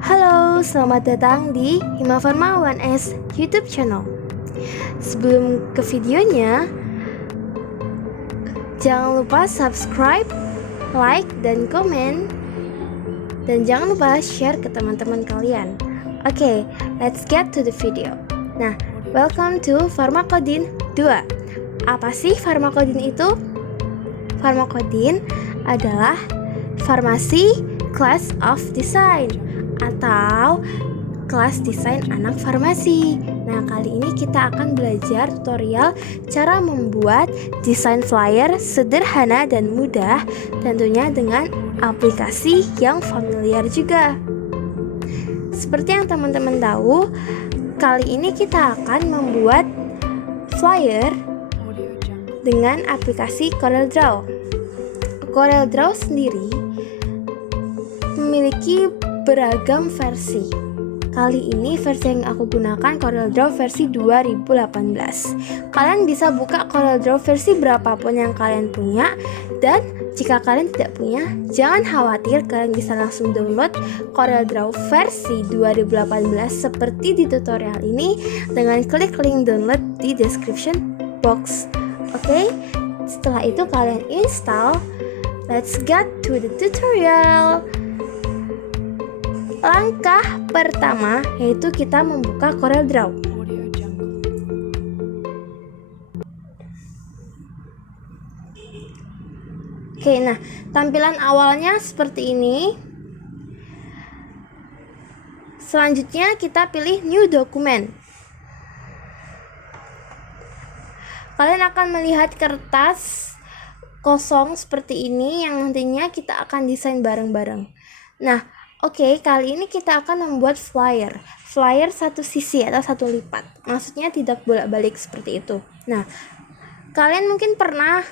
Halo, selamat datang di Hima Pharma 1S YouTube channel. Sebelum ke videonya, jangan lupa subscribe, like, dan komen. Dan jangan lupa share ke teman-teman kalian. Oke, let's get to the video. Nah, welcome to Pharmacodin 2. Apa sih Pharmacodin itu? Pharmacodin adalah farmasi class of design atau kelas desain anak farmasi. Nah, kali ini kita akan belajar tutorial cara membuat desain flyer sederhana dan mudah, tentunya dengan aplikasi yang familiar juga. Seperti yang teman-teman tahu, kali ini kita akan membuat flyer dengan aplikasi CorelDRAW. CorelDRAW sendiri memiliki beragam versi. Kali ini versi yang aku gunakan CorelDRAW versi 2018. Kalian bisa buka CorelDRAW versi berapapun yang kalian punya, dan jika kalian tidak punya, jangan khawatir, kalian bisa langsung download CorelDRAW versi 2018 seperti di tutorial ini dengan klik link download di description box. Oke, setelah itu kalian install. Let's get to the tutorial. Langkah pertama yaitu kita membuka CorelDRAW. Oke, nah tampilan awalnya seperti ini. Selanjutnya kita pilih New Document. Kalian akan melihat kertas kosong seperti ini yang nantinya kita akan desain bareng-bareng. Nah, oke, kali ini kita akan membuat flyer satu sisi atau satu lipat. Maksudnya tidak bolak-balik seperti itu. Nah, kalian mungkin pernah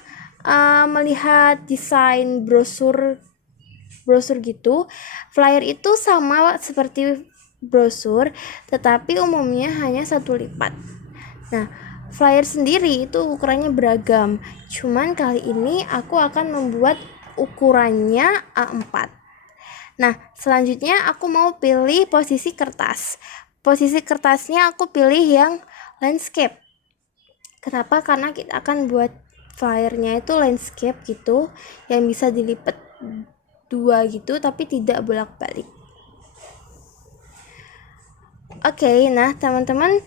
melihat desain brosur gitu. Flyer itu sama seperti brosur, tetapi umumnya hanya satu lipat. Nah, flyer sendiri itu ukurannya beragam. Cuman kali ini aku akan membuat ukurannya A4. Nah, selanjutnya aku mau pilih posisi kertas. Posisi kertasnya aku pilih yang landscape. Kenapa? Karena kita akan buat flyernya itu landscape gitu, yang bisa dilipat dua gitu, tapi tidak bolak-balik. Oke, nah teman-teman,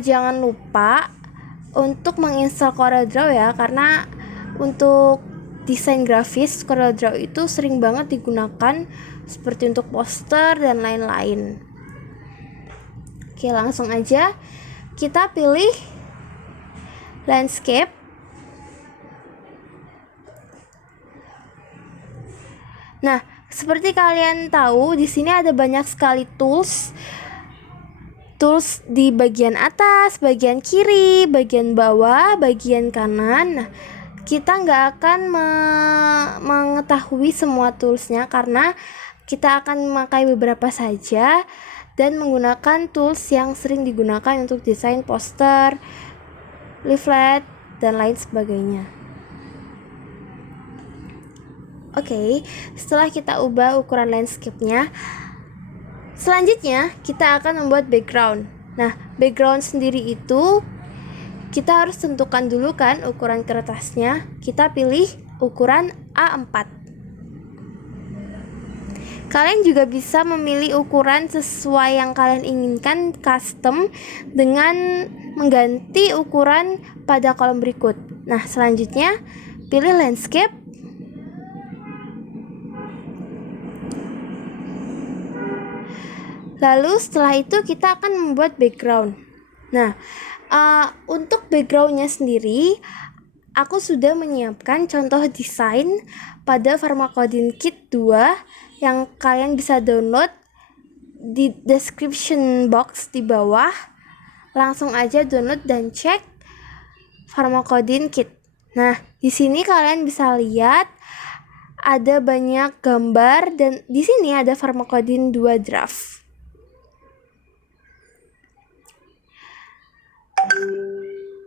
jangan lupa untuk menginstal CorelDRAW ya, karena untuk desain grafis CorelDRAW itu sering banget digunakan seperti untuk poster dan lain-lain. Oke, langsung aja kita pilih landscape. Nah, seperti kalian tahu, di sini ada banyak sekali tools di bagian atas, bagian kiri, bagian bawah, bagian kanan. Nah, kita nggak akan mengetahui semua toolsnya karena kita akan memakai beberapa saja dan menggunakan tools yang sering digunakan untuk desain poster, leaflet, dan lain sebagainya. Oke, setelah kita ubah ukuran landscape-nya, selanjutnya kita akan membuat background. Nah, background sendiri itu kita harus tentukan dulu kan ukuran kertasnya. Kita pilih ukuran A4. Kalian juga bisa memilih ukuran sesuai yang kalian inginkan, custom, dengan mengganti ukuran pada kolom berikut. Nah, selanjutnya pilih landscape. Lalu setelah itu kita akan membuat background. Nah, untuk backgroundnya sendiri, aku sudah menyiapkan contoh desain pada Pharmacodin Kit 2 yang kalian bisa download di description box di bawah. Langsung aja download dan cek Pharmacodin Kit. Nah, di sini kalian bisa lihat ada banyak gambar dan di sini ada Pharmacodin 2 draft.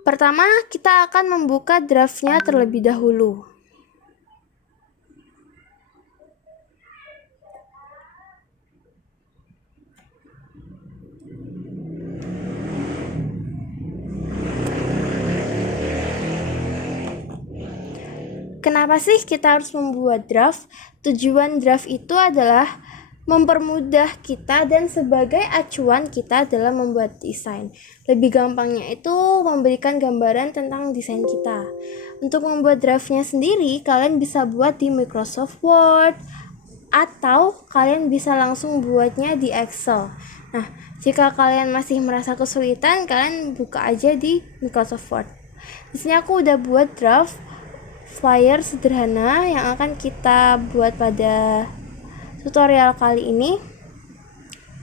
Pertama, kita akan membuka draftnya terlebih dahulu. Kenapa sih kita harus membuat draft? Tujuan draft itu adalah mempermudah kita dan sebagai acuan kita dalam membuat desain. Lebih gampangnya itu memberikan gambaran tentang desain kita. Untuk membuat draftnya sendiri, kalian bisa buat di Microsoft Word atau kalian bisa langsung buatnya di Excel. Nah, jika kalian masih merasa kesulitan, kalian buka aja di Microsoft Word. Di sini aku udah buat draft flyer sederhana yang akan kita buat pada tutorial kali ini.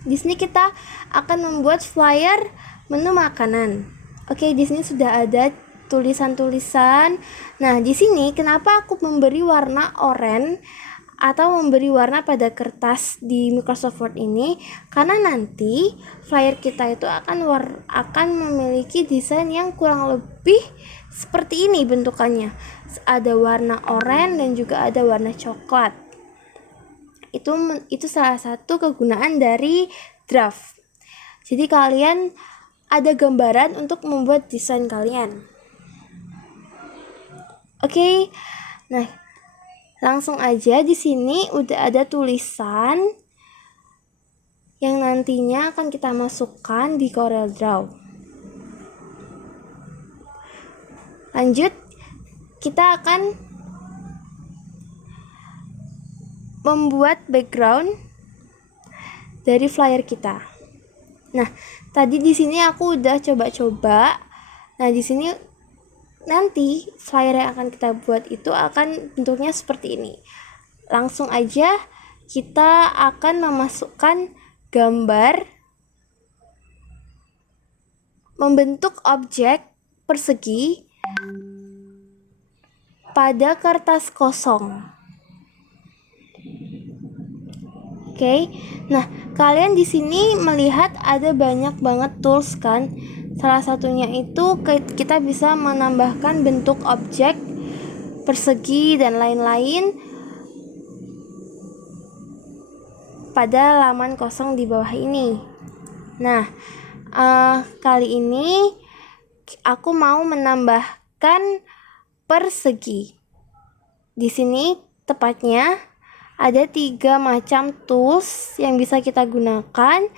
Di sini kita akan membuat flyer menu makanan. Oke, di sini sudah ada tulisan-tulisan. Nah, di sini kenapa aku memberi warna oranye atau memberi warna pada kertas di Microsoft Word ini? Karena nanti flyer kita itu akan memiliki desain yang kurang lebih seperti ini bentukannya. Ada warna oranye dan juga ada warna coklat. Itu salah satu kegunaan dari draft. Jadi kalian ada gambaran untuk membuat desain kalian. Oke. Nah, langsung aja di sini udah ada tulisan yang nantinya akan kita masukkan di Corel Draw. Lanjut, kita akan membuat background dari flyer kita. Nah, tadi di sini aku udah coba-coba. Nah, di sini nanti flyer yang akan kita buat itu akan bentuknya seperti ini. Langsung aja kita akan memasukkan gambar membentuk objek persegi pada kertas kosong. Oke. Nah, kalian di sini melihat ada banyak banget tools kan? Salah satunya itu kita bisa menambahkan bentuk objek persegi dan lain-lain pada laman kosong di bawah ini. Nah, kali ini aku mau menambahkan persegi. Di sini tepatnya ada 3 macam tools yang bisa kita gunakan.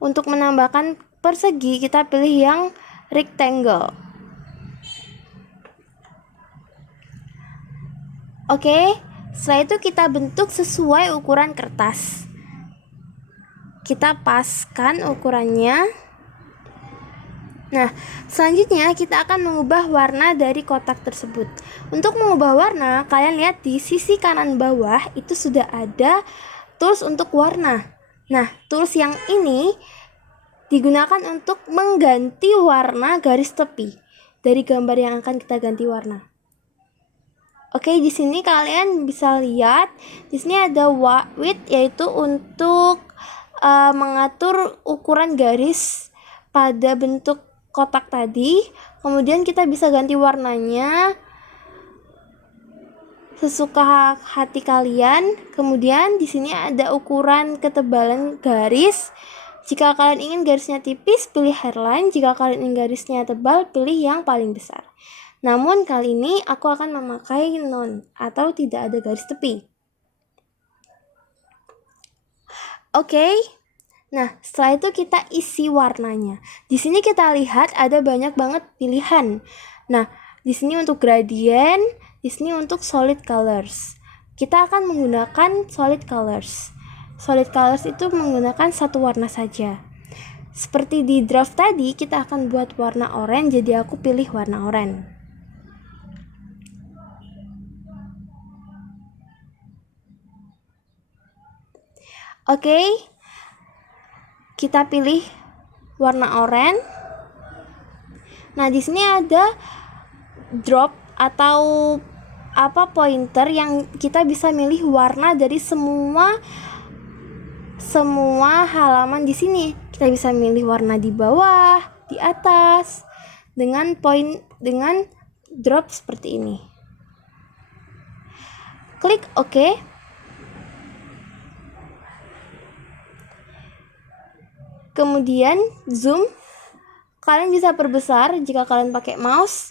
Untuk menambahkan persegi, kita pilih yang rectangle. Oke, setelah itu kita bentuk sesuai ukuran kertas. Kita paskan ukurannya. Nah, selanjutnya kita akan mengubah warna dari kotak tersebut. Untuk mengubah warna, kalian lihat di sisi kanan bawah itu sudah ada tools untuk warna. Nah, tools yang ini digunakan untuk mengganti warna garis tepi dari gambar yang akan kita ganti warna. Oke, di sini kalian bisa lihat di sini ada width, yaitu untuk mengatur ukuran garis pada bentuk kotak tadi. Kemudian kita bisa ganti warnanya sesuka hati kalian. Kemudian di sini ada ukuran ketebalan garis. Jika kalian ingin garisnya tipis, pilih hairline. Jika kalian ingin garisnya tebal, pilih yang paling besar. Namun kali ini aku akan memakai none atau tidak ada garis tepi. Oke. Nah, setelah itu kita isi warnanya. Di sini kita lihat ada banyak banget pilihan. Nah, di sini untuk gradient, di sini untuk solid colors. Kita akan menggunakan solid colors. Solid colors itu menggunakan satu warna saja. Seperti di draft tadi, kita akan buat warna oranye, jadi aku pilih warna oranye. Oke. Kita pilih warna oranye. Nah, di sini ada drop atau pointer yang kita bisa milih warna dari semua halaman di sini. Kita bisa milih warna di bawah, di atas dengan drop seperti ini. Klik OK. Kemudian zoom, kalian bisa perbesar jika kalian pakai mouse.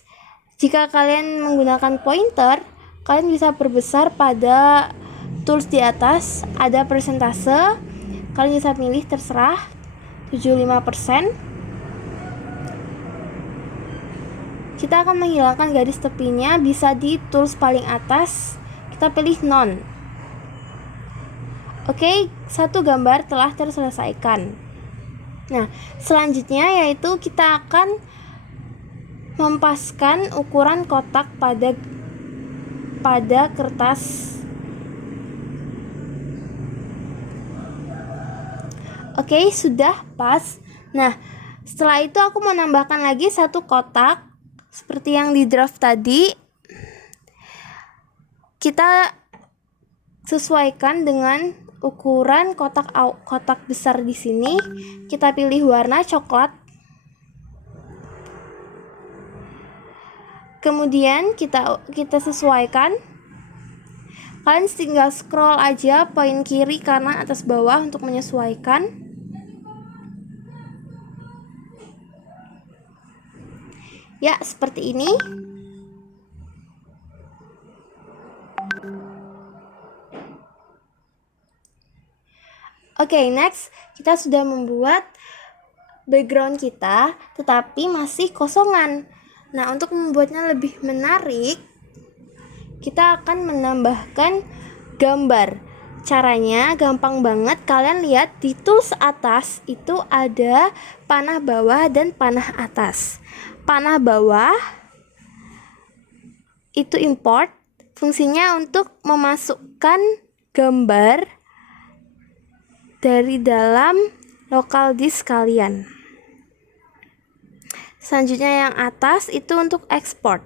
Jika kalian menggunakan pointer, kalian bisa perbesar pada tools di atas, ada persentase, kalian bisa pilih terserah 75%. Kita akan menghilangkan garis tepinya, bisa di tools paling atas, kita pilih none. Oke, satu gambar telah terselesaikan. Nah, selanjutnya yaitu kita akan mempaskan ukuran kotak pada kertas. Oke, sudah pas. Nah, setelah itu aku menambahkan lagi satu kotak seperti yang di draft tadi. Kita sesuaikan dengan ukuran kotak besar di sini. Kita pilih warna coklat. Kemudian kita sesuaikan. Kalian tinggal scroll aja poin kiri, kanan, atas, bawah untuk menyesuaikan. Ya, seperti ini. Oke, next kita sudah membuat background kita, tetapi masih kosongan. Nah, untuk membuatnya lebih menarik, kita akan menambahkan gambar. Caranya gampang banget. Kalian lihat di tools atas itu ada panah bawah dan panah atas. Panah bawah itu import, fungsinya untuk memasukkan gambar dari dalam local disk kalian. Selanjutnya yang atas itu untuk export.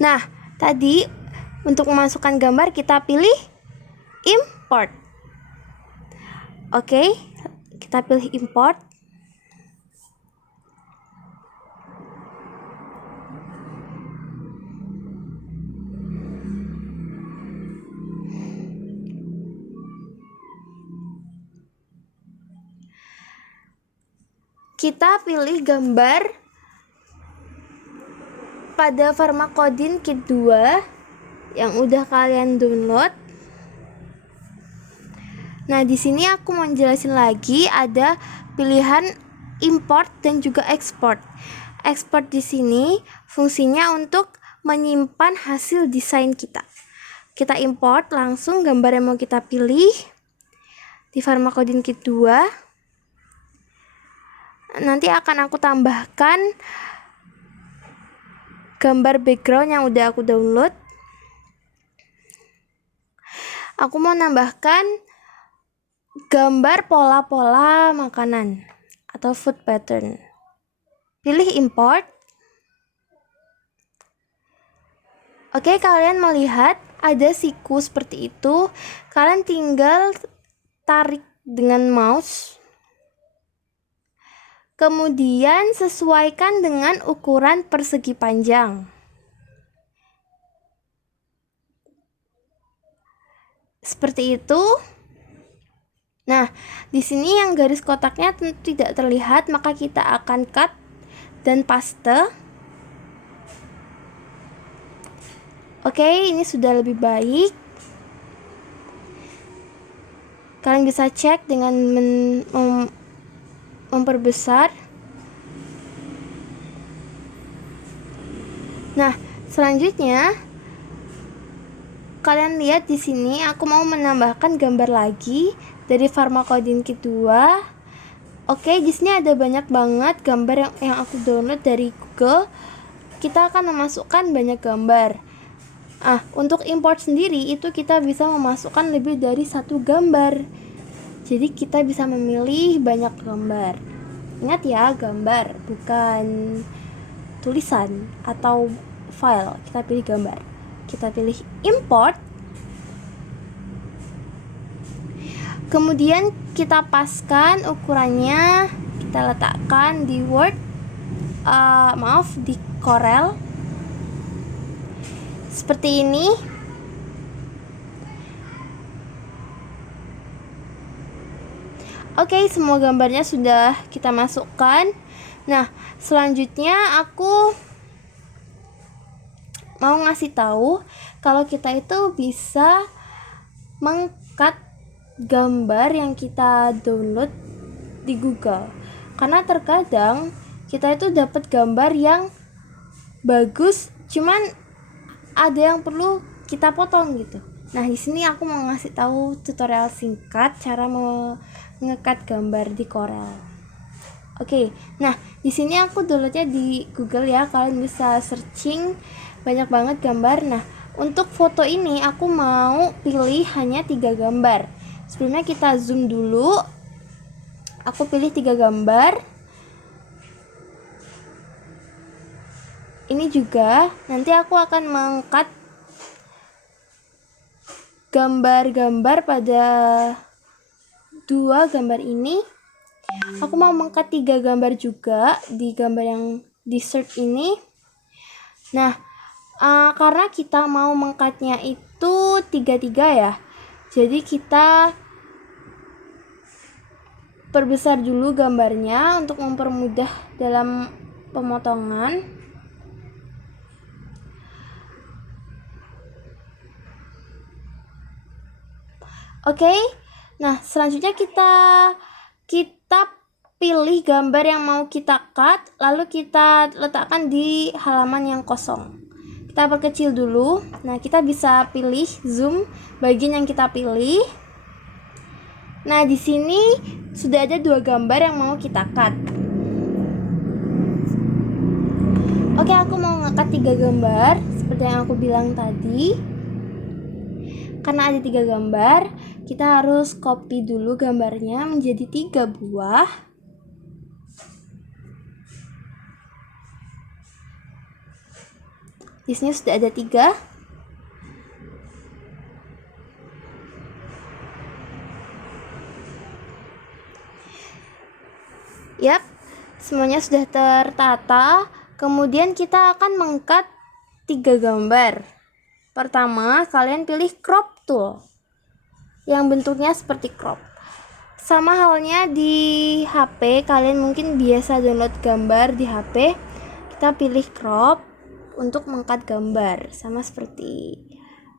Nah, tadi untuk memasukkan gambar kita pilih import. Oke, kita pilih import. Kita pilih gambar pada Pharmacodine Kit 2 yang udah kalian download. Nah, di sini aku mau jelasin lagi, ada pilihan import dan juga export. Export di sini fungsinya untuk menyimpan hasil desain kita. Kita import langsung gambar yang mau kita pilih di Pharmacodine Kit 2. Nanti akan aku tambahkan gambar background yang udah aku download. Aku mau nambahkan gambar pola-pola makanan atau food pattern. Pilih import. Oke, kalian melihat ada siku seperti itu. Kalian tinggal tarik dengan mouse. Kemudian sesuaikan dengan ukuran persegi panjang. Seperti itu. Nah, di sini yang garis kotaknya tentu tidak terlihat, maka kita akan cut dan paste. Oke, ini sudah lebih baik. Kalian bisa cek dengan memperbesar. Nah, selanjutnya kalian lihat di sini aku mau menambahkan gambar lagi dari Pharmacodine Kit 2. Oke, di sini ada banyak banget gambar yang aku download dari Google. Kita akan memasukkan banyak gambar. Untuk import sendiri itu kita bisa memasukkan lebih dari satu gambar. Jadi kita bisa memilih banyak gambar. Ingat ya, gambar bukan tulisan atau file. Kita pilih gambar. Kita pilih import. Kemudian kita paskan ukurannya. Kita letakkan di Word. Di Corel. Seperti ini. Oke, semua gambarnya sudah kita masukkan. Nah, selanjutnya aku mau ngasih tahu kalau kita itu bisa meng-cut gambar yang kita download di Google. Karena terkadang kita itu dapat gambar yang bagus, cuman ada yang perlu kita potong gitu. Nah, di sini aku mau ngasih tahu tutorial singkat cara nge-cut gambar di Corel. Oke, nah di sini aku downloadnya di Google ya. Kalian bisa searching banyak banget gambar. Nah, untuk foto ini aku mau pilih hanya 3 gambar. Sebelumnya kita zoom dulu. Aku pilih 3 gambar. Ini juga nanti aku akan meng-cut gambar-gambar pada 2 gambar ini. Aku mau meng-cut 3 gambar juga di gambar yang di search ini. Nah, karena kita mau meng-cutnya itu 3-3 ya, jadi kita perbesar dulu gambarnya untuk mempermudah dalam pemotongan. Oke, nah selanjutnya kita pilih gambar yang mau kita cut, lalu kita letakkan di halaman yang kosong. Kita perkecil dulu. Nah, kita bisa pilih zoom bagian yang kita pilih. Nah, di sini sudah ada 2 gambar yang mau kita cut. Oke, aku mau nge-cut 3 gambar seperti yang aku bilang tadi. Karena ada 3 gambar, kita harus copy dulu gambarnya menjadi 3 buah. Di sini sudah ada 3. Yap, semuanya sudah tertata. Kemudian kita akan meng-cut 3 gambar. Pertama, kalian pilih crop tool yang bentuknya seperti crop. Sama halnya di HP, kalian mungkin biasa download gambar di HP. Kita pilih crop untuk meng-cut gambar, sama seperti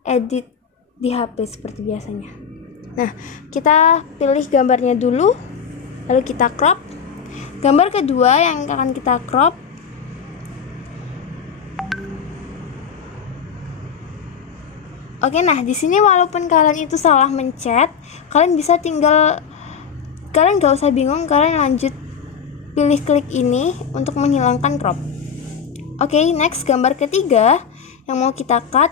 edit di HP seperti biasanya. Nah, kita pilih gambarnya dulu, lalu kita crop. Gambar kedua yang akan kita crop, oke, nah di sini walaupun kalian itu salah mencet, kalian bisa kalian gak usah bingung, kalian lanjut pilih klik ini untuk menghilangkan crop. Oke, next gambar ketiga yang mau kita cut,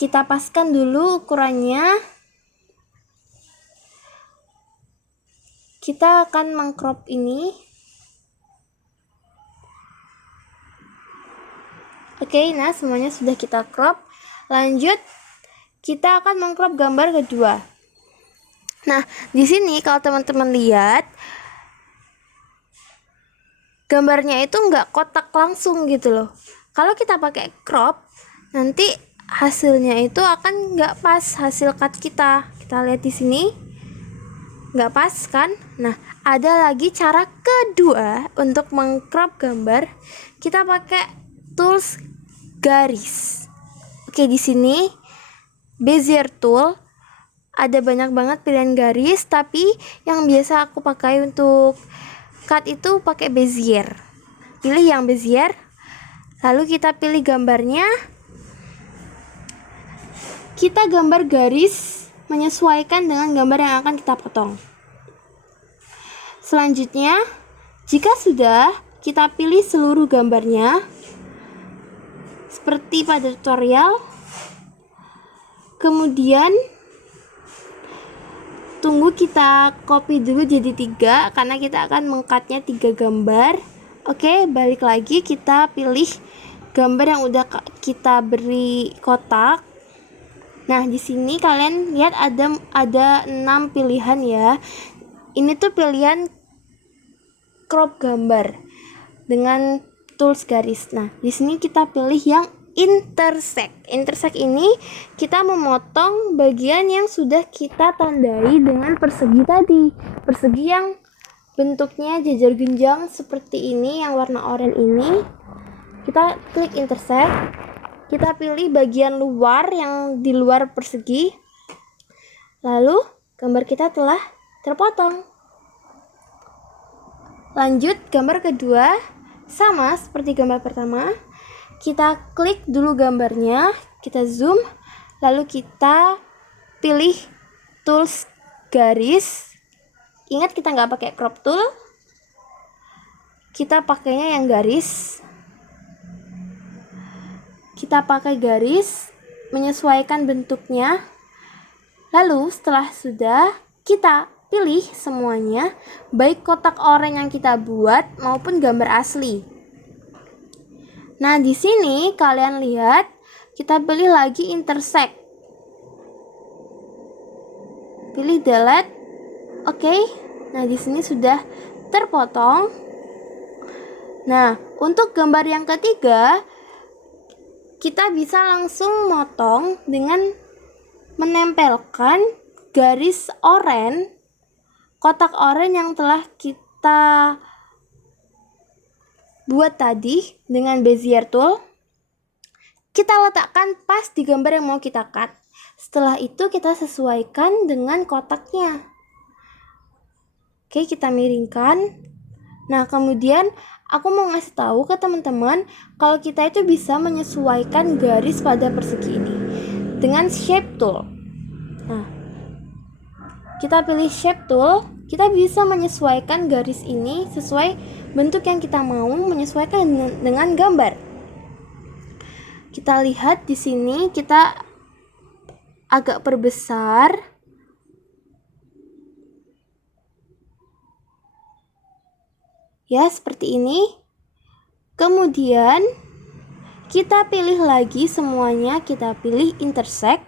kita paskan dulu ukurannya. Kita akan mengcrop ini. Oke, nah semuanya sudah kita crop. Lanjut, kita akan mengcrop gambar kedua. Nah, di sini kalau teman-teman lihat, gambarnya itu nggak kotak langsung gitu loh. Kalau kita pakai crop, nanti hasilnya itu akan nggak pas hasil cut kita. Kita lihat di sini, nggak pas kan? Nah, ada lagi cara kedua untuk mengcrop gambar. Kita pakai tools garis. Oke, di sini Bezier tool. Ada banyak banget pilihan garis, tapi yang biasa aku pakai untuk cut itu pakai Bezier. Pilih yang Bezier, lalu kita pilih gambarnya. Kita gambar garis menyesuaikan dengan gambar yang akan kita potong. Selanjutnya, jika sudah, kita pilih seluruh gambarnya seperti pada tutorial. Kemudian tunggu kita copy dulu jadi 3 karena kita akan mengcutnya 3 gambar. Oke, balik lagi, kita pilih gambar yang udah kita beri kotak. Nah, di sini kalian lihat ada 6 pilihan ya. Ini tuh pilihan crop gambar dengan tools garis. Nah, di sini kita pilih yang intersect. Intersect ini kita memotong bagian yang sudah kita tandai dengan persegi tadi. Persegi yang bentuknya jajar genjang seperti ini, yang warna oranye ini. Kita klik intersect. Kita pilih bagian luar yang di luar persegi. Lalu gambar kita telah terpotong. Lanjut gambar kedua, sama seperti gambar pertama. Kita klik dulu gambarnya, kita zoom, lalu kita pilih tools garis. Ingat kita nggak pakai crop tool, kita pakainya yang garis. Kita pakai garis, menyesuaikan bentuknya. Lalu setelah sudah, kita pilih semuanya, baik kotak oranye yang kita buat maupun gambar asli. Nah, di sini kalian lihat, kita pilih lagi intersect. Pilih delete. Oke. Nah, di sini sudah terpotong. Nah, untuk gambar yang ketiga, kita bisa langsung motong dengan menempelkan garis oranye, kotak oranye yang telah kita buat tadi dengan Bezier tool. Kita letakkan pas di gambar yang mau kita cut. Setelah itu kita sesuaikan dengan kotaknya. Oke, kita miringkan. Nah, kemudian aku mau ngasih tahu ke teman-teman kalau kita itu bisa menyesuaikan garis pada persegi ini dengan shape tool. Nah, kita pilih shape tool, kita bisa menyesuaikan garis ini sesuai bentuk yang kita mau, menyesuaikan dengan gambar. Kita lihat di sini, kita agak perbesar. Ya, seperti ini. Kemudian kita pilih lagi semuanya, kita pilih intersect.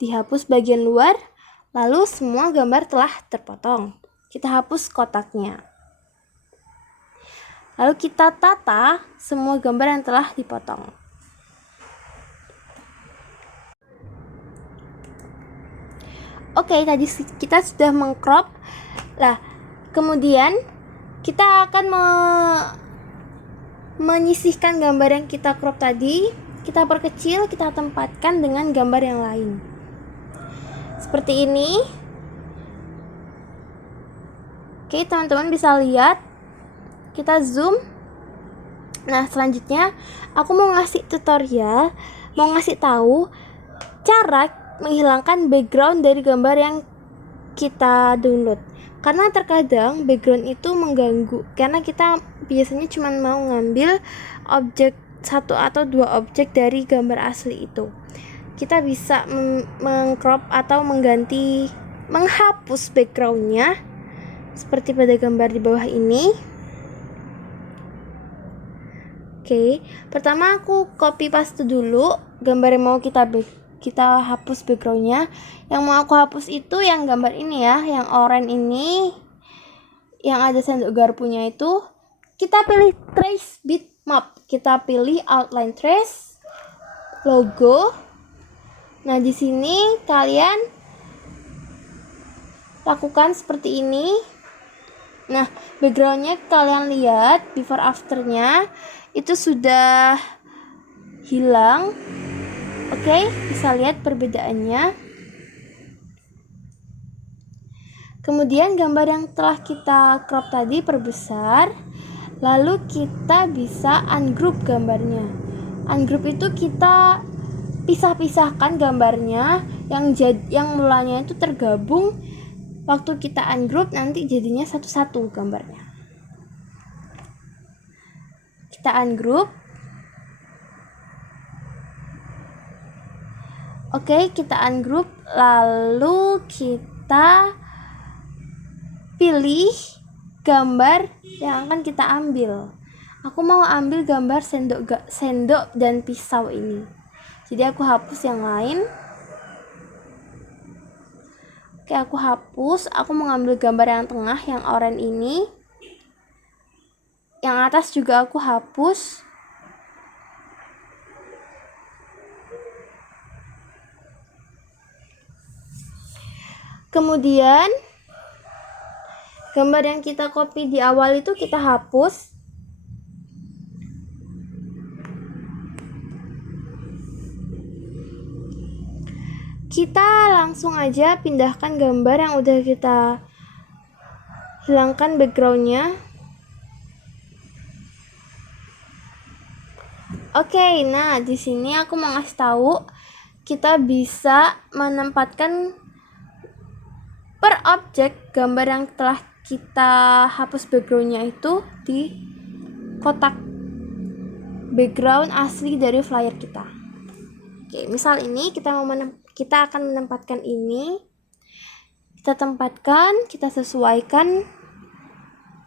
Dihapus bagian luar, lalu semua gambar telah terpotong. Kita hapus kotaknya. Lalu kita tata semua gambar yang telah dipotong. Oke, tadi kita sudah mengcrop. Nah, kemudian kita akan menyisihkan gambar yang kita crop tadi. Kita perkecil, kita tempatkan dengan gambar yang lain. Seperti ini. Oke, teman-teman bisa lihat. Kita zoom. Nah, selanjutnya aku mau ngasih tutorial, mau ngasih tahu cara menghilangkan background dari gambar yang kita download. Karena terkadang background itu mengganggu, karena kita biasanya cuma mau ngambil objek satu atau dua objek dari gambar asli itu. Kita bisa mengcrop atau menghapus backgroundnya seperti pada gambar di bawah ini. Oke, pertama aku copy paste dulu gambar yang mau kita hapus backgroundnya. Yang mau aku hapus itu yang gambar ini ya, yang oranye ini, yang ada sendok garpunya itu. Kita pilih trace bitmap, kita pilih outline trace, logo. Nah, di sini kalian lakukan seperti ini. Nah, backgroundnya kalian lihat before afternya itu sudah hilang. Oke, bisa lihat perbedaannya. Kemudian gambar yang telah kita crop tadi perbesar. Lalu kita bisa ungroup gambarnya. Ungroup itu kita pisah-pisahkan gambarnya yang mulanya itu tergabung. Waktu kita ungroup nanti jadinya satu-satu gambarnya. Kita ungroup. Oke, kita ungroup, lalu kita pilih gambar yang akan kita ambil. Aku mau ambil gambar sendok dan pisau ini. Jadi aku hapus yang lain. Oke, aku hapus. Aku mengambil gambar yang tengah, yang oranye ini. Yang atas juga aku hapus. Kemudian gambar yang kita copy di awal itu kita hapus. Kita langsung aja pindahkan gambar yang udah kita hilangkan backgroundnya. Oke, nah di sini aku mau ngasih tahu kita bisa menempatkan per objek gambar yang telah kita hapus backgroundnya itu di kotak background asli dari flyer kita. Oke, misal ini kita akan menempatkan ini. Kita tempatkan, kita sesuaikan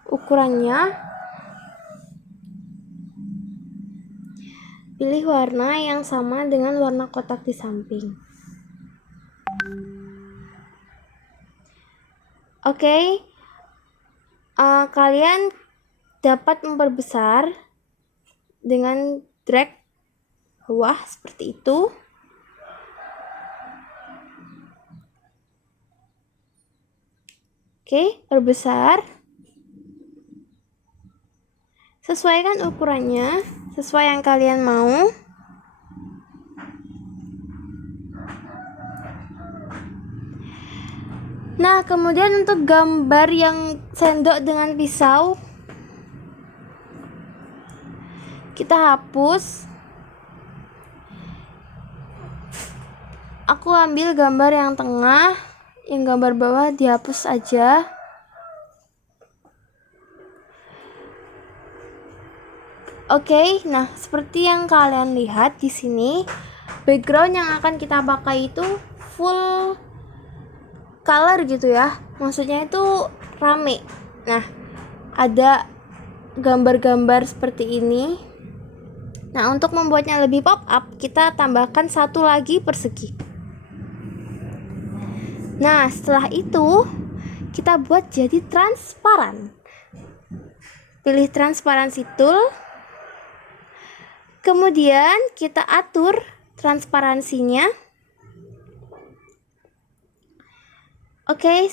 ukurannya. Pilih warna yang sama dengan warna kotak di samping. Oke, kalian dapat memperbesar dengan drag bawah seperti itu. Oke, perbesar. Sesuaikan ukurannya sesuai yang kalian mau. Nah, kemudian untuk gambar yang sendok dengan pisau, kita hapus. Aku ambil gambar yang tengah, yang gambar bawah dihapus aja. Oke, nah seperti yang kalian lihat di sini, background yang akan kita pakai itu full color gitu ya. Maksudnya itu rame. Nah, ada gambar-gambar seperti ini. Nah, untuk membuatnya lebih pop up, kita tambahkan satu lagi persegi. Nah, setelah itu kita buat jadi transparan. Pilih transparansi tool. Kemudian kita atur transparansinya. Oke,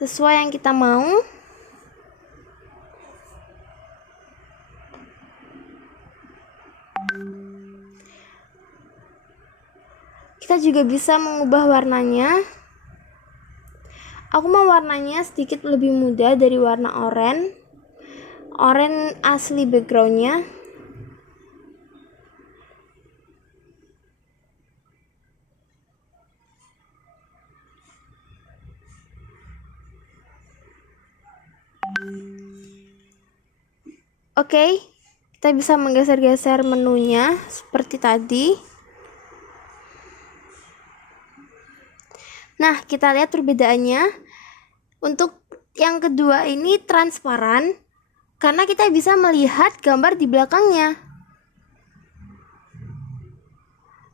sesuai yang kita mau. Kita juga bisa mengubah warnanya. Aku mau warnanya sedikit lebih muda dari warna oranye. Oranye asli backgroundnya. Oke, kita bisa menggeser-geser menunya seperti tadi. Nah, kita lihat perbedaannya. Untuk yang kedua ini transparan, karena kita bisa melihat gambar di belakangnya.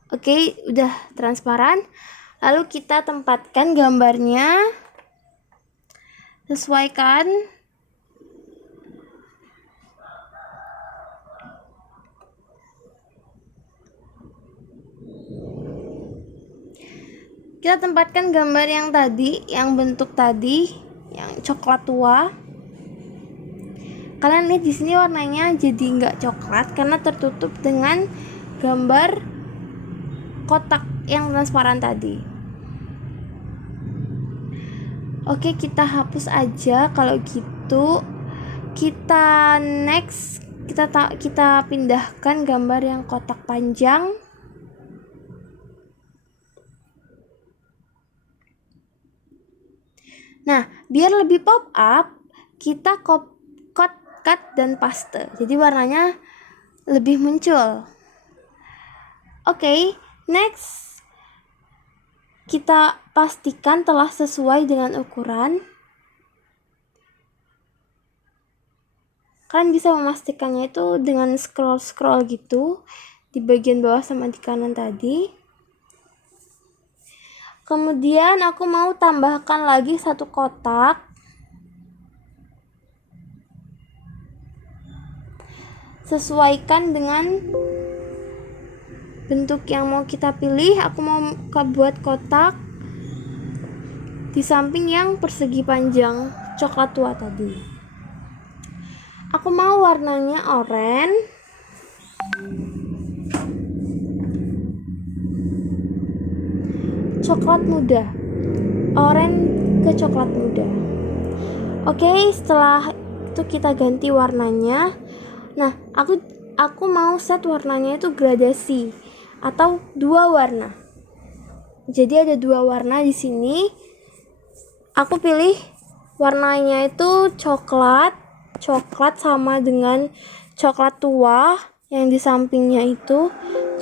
Oke, udah transparan. Lalu kita tempatkan gambarnya. Sesuaikan. Kita tempatkan gambar yang tadi, yang bentuk tadi, yang coklat tua. Kalian lihat di sini warnanya jadi nggak coklat karena tertutup dengan gambar kotak yang transparan tadi. Oke, kita hapus aja kalau gitu. Kita next, kita pindahkan gambar yang kotak panjang. Nah, biar lebih pop up, kita cut dan paste. Jadi warnanya lebih muncul. Oke, next. Kita pastikan telah sesuai dengan ukuran. Kalian bisa memastikannya itu dengan scroll gitu di bagian bawah sama di kanan tadi. Kemudian aku mau tambahkan lagi satu kotak. Sesuaikan dengan bentuk yang mau kita pilih. Aku mau buat kotak. di samping yang persegi panjang coklat tua tadi. Aku mau warnanya oranye, coklat muda, oranye ke coklat muda. Oke, setelah itu kita ganti warnanya. Nah, aku mau set warnanya itu gradasi atau 2 warna. Jadi ada 2 warna di sini. Aku pilih warnanya itu coklat sama dengan coklat tua yang di sampingnya itu.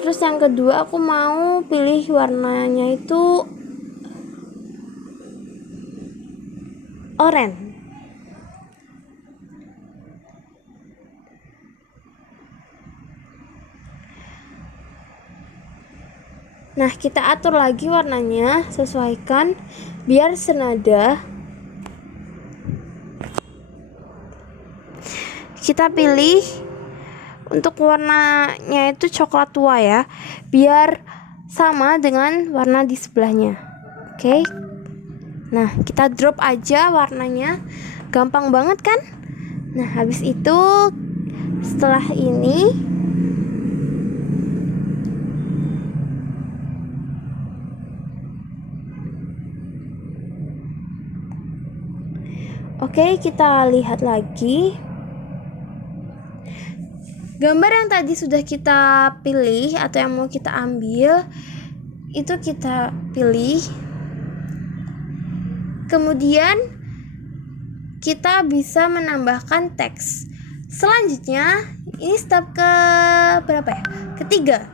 Terus yang kedua aku mau pilih warnanya itu oranye. Nah, kita atur lagi warnanya, sesuaikan biar senada. Kita pilih untuk warnanya itu coklat tua ya, biar sama dengan warna di sebelahnya. Oke. Nah, kita drop aja warnanya. Gampang banget kan? Nah, habis itu setelah ini oke, kita lihat lagi. Gambar yang tadi sudah kita pilih atau yang mau kita ambil, itu kita pilih. Kemudian kita bisa menambahkan teks. Selanjutnya, ini step ke berapa ya? Ketiga.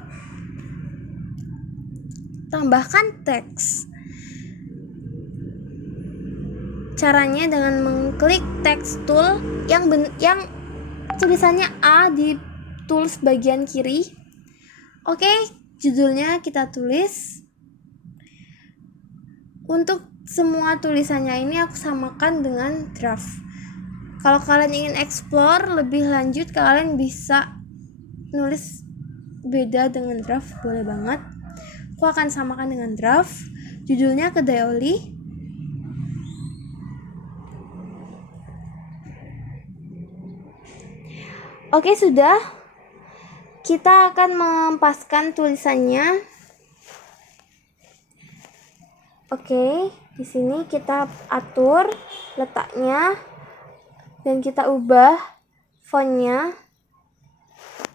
Tambahkan teks. Caranya dengan mengklik text tool yang tulisannya A di tools bagian kiri. Oke, judulnya kita tulis. Untuk semua tulisannya ini aku samakan dengan draft. Kalau kalian ingin explore lebih lanjut, kalian bisa nulis beda dengan draft, boleh banget. Aku akan samakan dengan draft. Judulnya Kedai Oli. Oke, sudah. Kita akan mempaskan tulisannya. Oke, di sini kita atur letaknya dan kita ubah fontnya.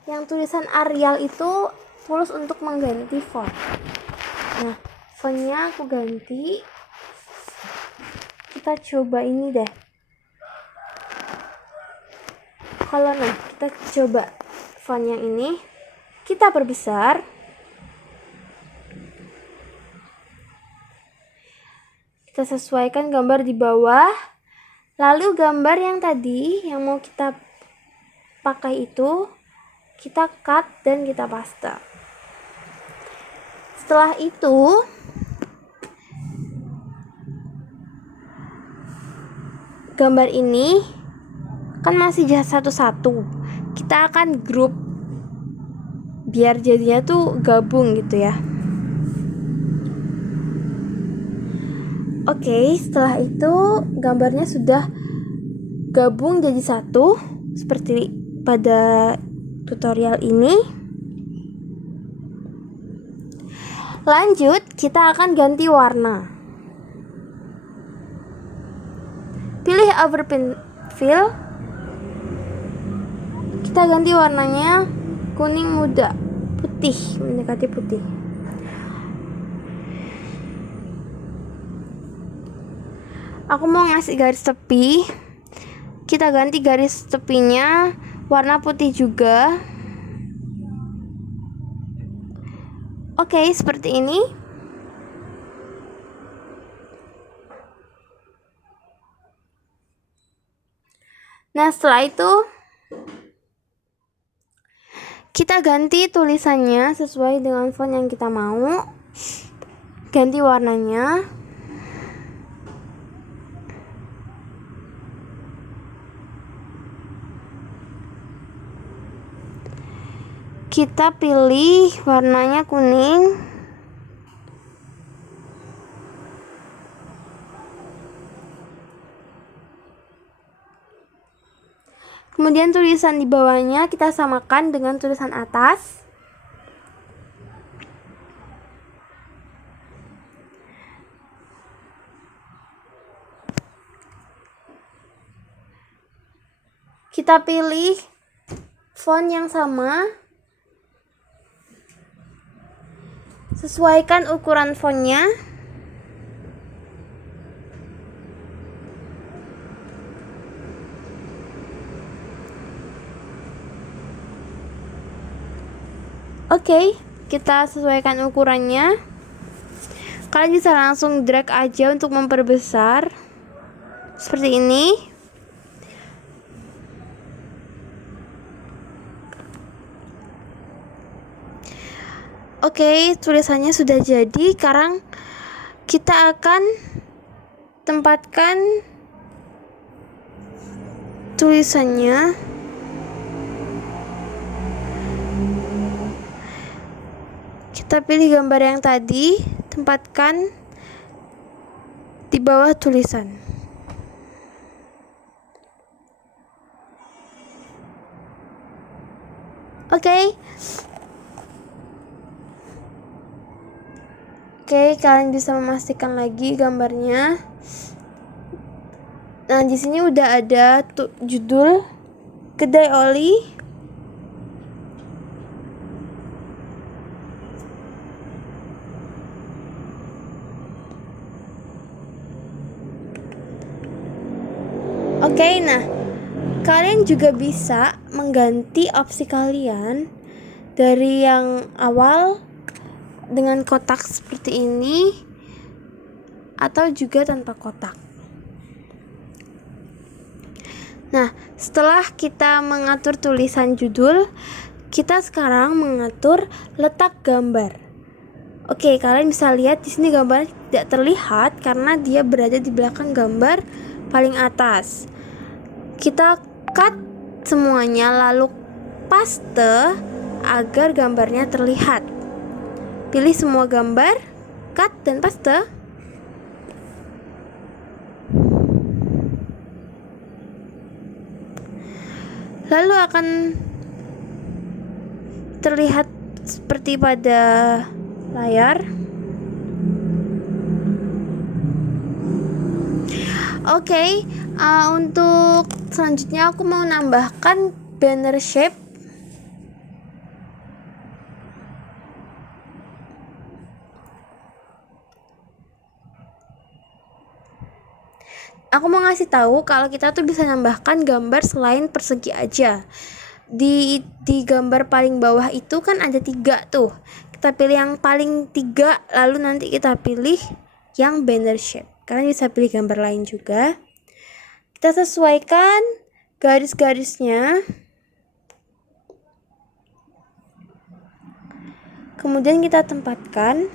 Yang tulisan Arial itu tulus untuk mengganti font. Nah, fontnya aku ganti. Kita coba ini deh. Kita coba font yang ini, kita perbesar. Kita sesuaikan gambar di bawah. Lalu gambar yang tadi yang mau kita pakai itu kita cut dan kita paste. Setelah itu gambar ini kan masih satu-satu. Kita akan grup biar jadinya tuh gabung gitu ya. Oke, setelah itu gambarnya sudah gabung jadi satu seperti pada tutorial ini. Lanjut, kita akan ganti warna. Pilih overpin fill. Kita ganti warnanya kuning muda, putih, mendekati putih. Aku mau ngasih garis tepi. Kita ganti garis tepinya warna putih juga. Oke, seperti ini. Nah, setelah itu kita ganti tulisannya sesuai dengan font yang kita mau. Ganti warnanya. Kita pilih warnanya kuning. Kemudian tulisan di bawahnya kita samakan dengan tulisan atas. Kita pilih font yang sama. Sesuaikan ukuran fontnya. Oke, kita sesuaikan ukurannya. Kalian bisa langsung drag aja untuk memperbesar. Seperti ini. Oke, tulisannya sudah jadi. Sekarang kita akan tempatkan tulisannya. Kita pilih gambar yang tadi, tempatkan di bawah tulisan. Oke, kalian bisa memastikan lagi gambarnya. Nah, di sini udah ada judul Kedai Oli. Oke, nah kalian juga bisa mengganti opsi kalian dari yang awal dengan kotak seperti ini atau juga tanpa kotak. Nah, setelah kita mengatur tulisan judul, kita sekarang mengatur letak gambar. Oke, kalian bisa lihat di sini gambarnya tidak terlihat karena dia berada di belakang gambar paling atas. Kita cut semuanya lalu paste agar gambarnya terlihat. Pilih semua gambar, cut dan paste. Lalu akan terlihat seperti pada layar. Oke, untuk selanjutnya aku mau nambahkan banner shape. Aku mau ngasih tahu kalau kita tuh bisa nambahkan gambar selain persegi aja. Di gambar paling bawah itu kan ada 3 tuh. Kita pilih yang paling 3, lalu nanti kita pilih yang banner shape. Kalian bisa pilih gambar lain juga. Kita sesuaikan garis-garisnya. Kemudian kita tempatkan.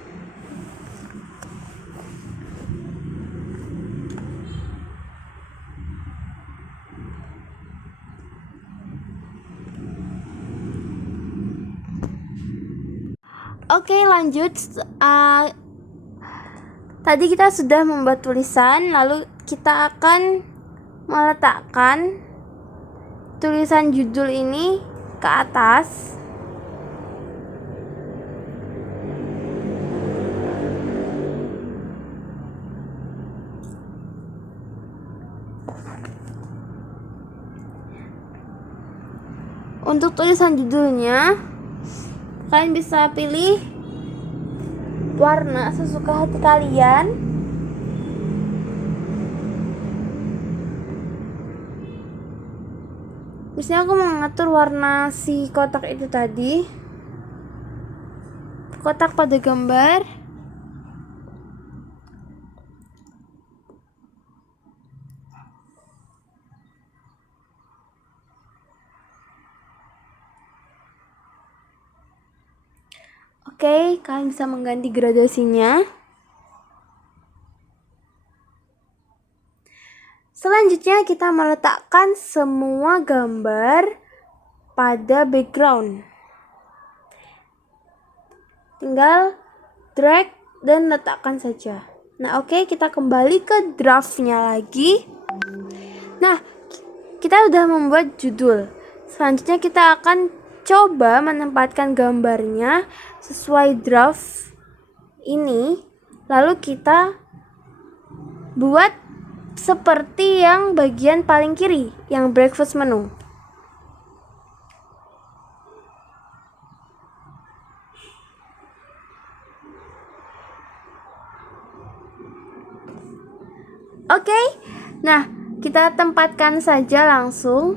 Oke, lanjut. Tadi kita sudah membuat tulisan, lalu kita akan meletakkan tulisan judul ini ke atas. Untuk tulisan judulnya, kalian bisa pilih warna sesuka hati kalian. Misalnya aku mengatur warna si kotak itu tadi, kotak pada gambar. Oke, kalian bisa mengganti gradasinya. Selanjutnya kita meletakkan semua gambar pada background. Tinggal drag dan letakkan saja. Nah, oke, kita kembali ke draftnya lagi. Nah, kita udah membuat judul. Selanjutnya kita akan coba menempatkan gambarnya sesuai draft ini. Lalu kita buat seperti yang bagian paling kiri, yang breakfast menu. Oke, nah kita tempatkan saja langsung.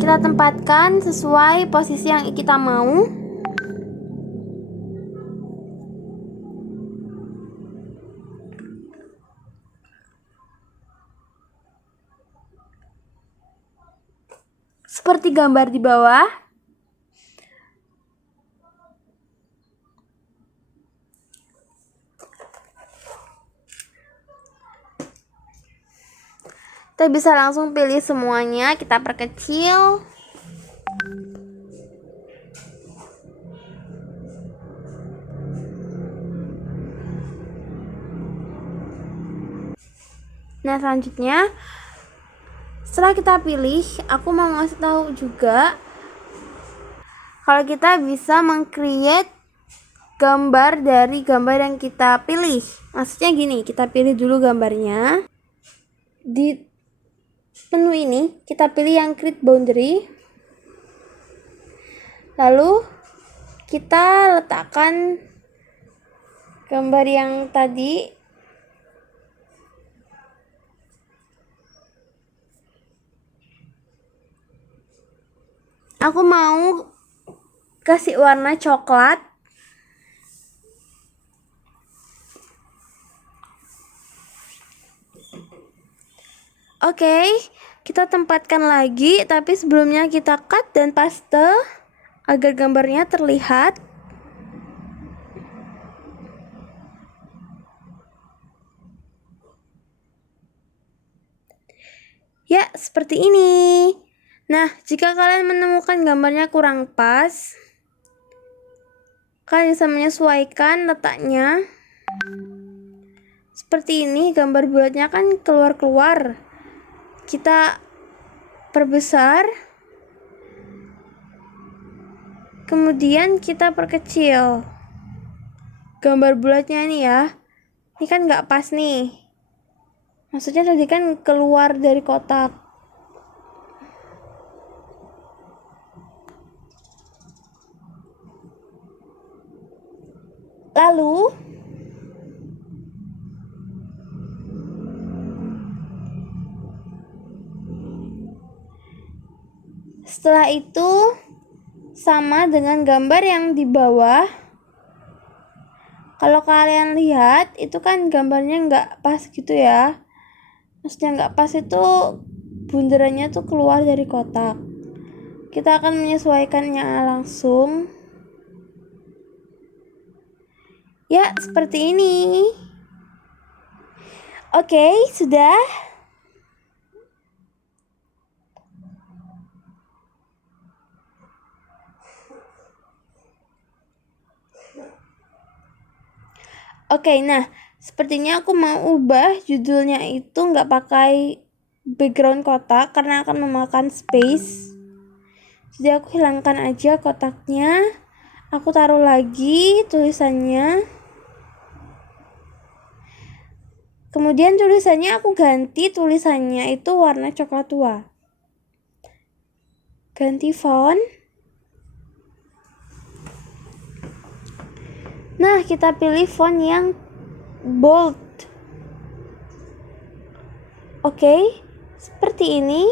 Kita tempatkan sesuai posisi yang kita mau. Seperti gambar di bawah. Kita bisa langsung pilih semuanya, kita perkecil. Nah, selanjutnya setelah kita pilih, aku mau ngasih tahu juga kalau kita bisa meng-create gambar dari gambar yang kita pilih. Maksudnya gini, kita pilih dulu gambarnya. Di menu ini kita pilih yang create boundary, lalu kita letakkan gambar yang tadi. Aku mau kasih warna coklat. Oke, kita tempatkan lagi, tapi sebelumnya kita cut dan paste agar gambarnya terlihat. Ya, seperti ini. Nah, jika kalian menemukan gambarnya kurang pas, kalian bisa menyesuaikan letaknya. Seperti ini, gambar bulatnya kan keluar-keluar. Kita perbesar, kemudian kita perkecil gambar bulatnya nih ya. Ini kan nggak pas nih, maksudnya tadi kan keluar dari kotak. Lalu setelah itu sama dengan gambar yang di bawah. Kalau kalian lihat itu kan gambarnya nggak pas gitu ya. Maksudnya nggak pas itu bunderannya tuh keluar dari kotak. Kita akan menyesuaikannya langsung. Ya, seperti ini. Oke, sudah. Oke, nah sepertinya aku mau ubah judulnya itu nggak pakai background kotak karena akan memakan space. Jadi aku hilangkan aja kotaknya. Aku taruh lagi tulisannya. Kemudian tulisannya aku ganti, tulisannya itu warna coklat tua. Ganti font. Nah, kita pilih font yang bold. Oke, seperti ini.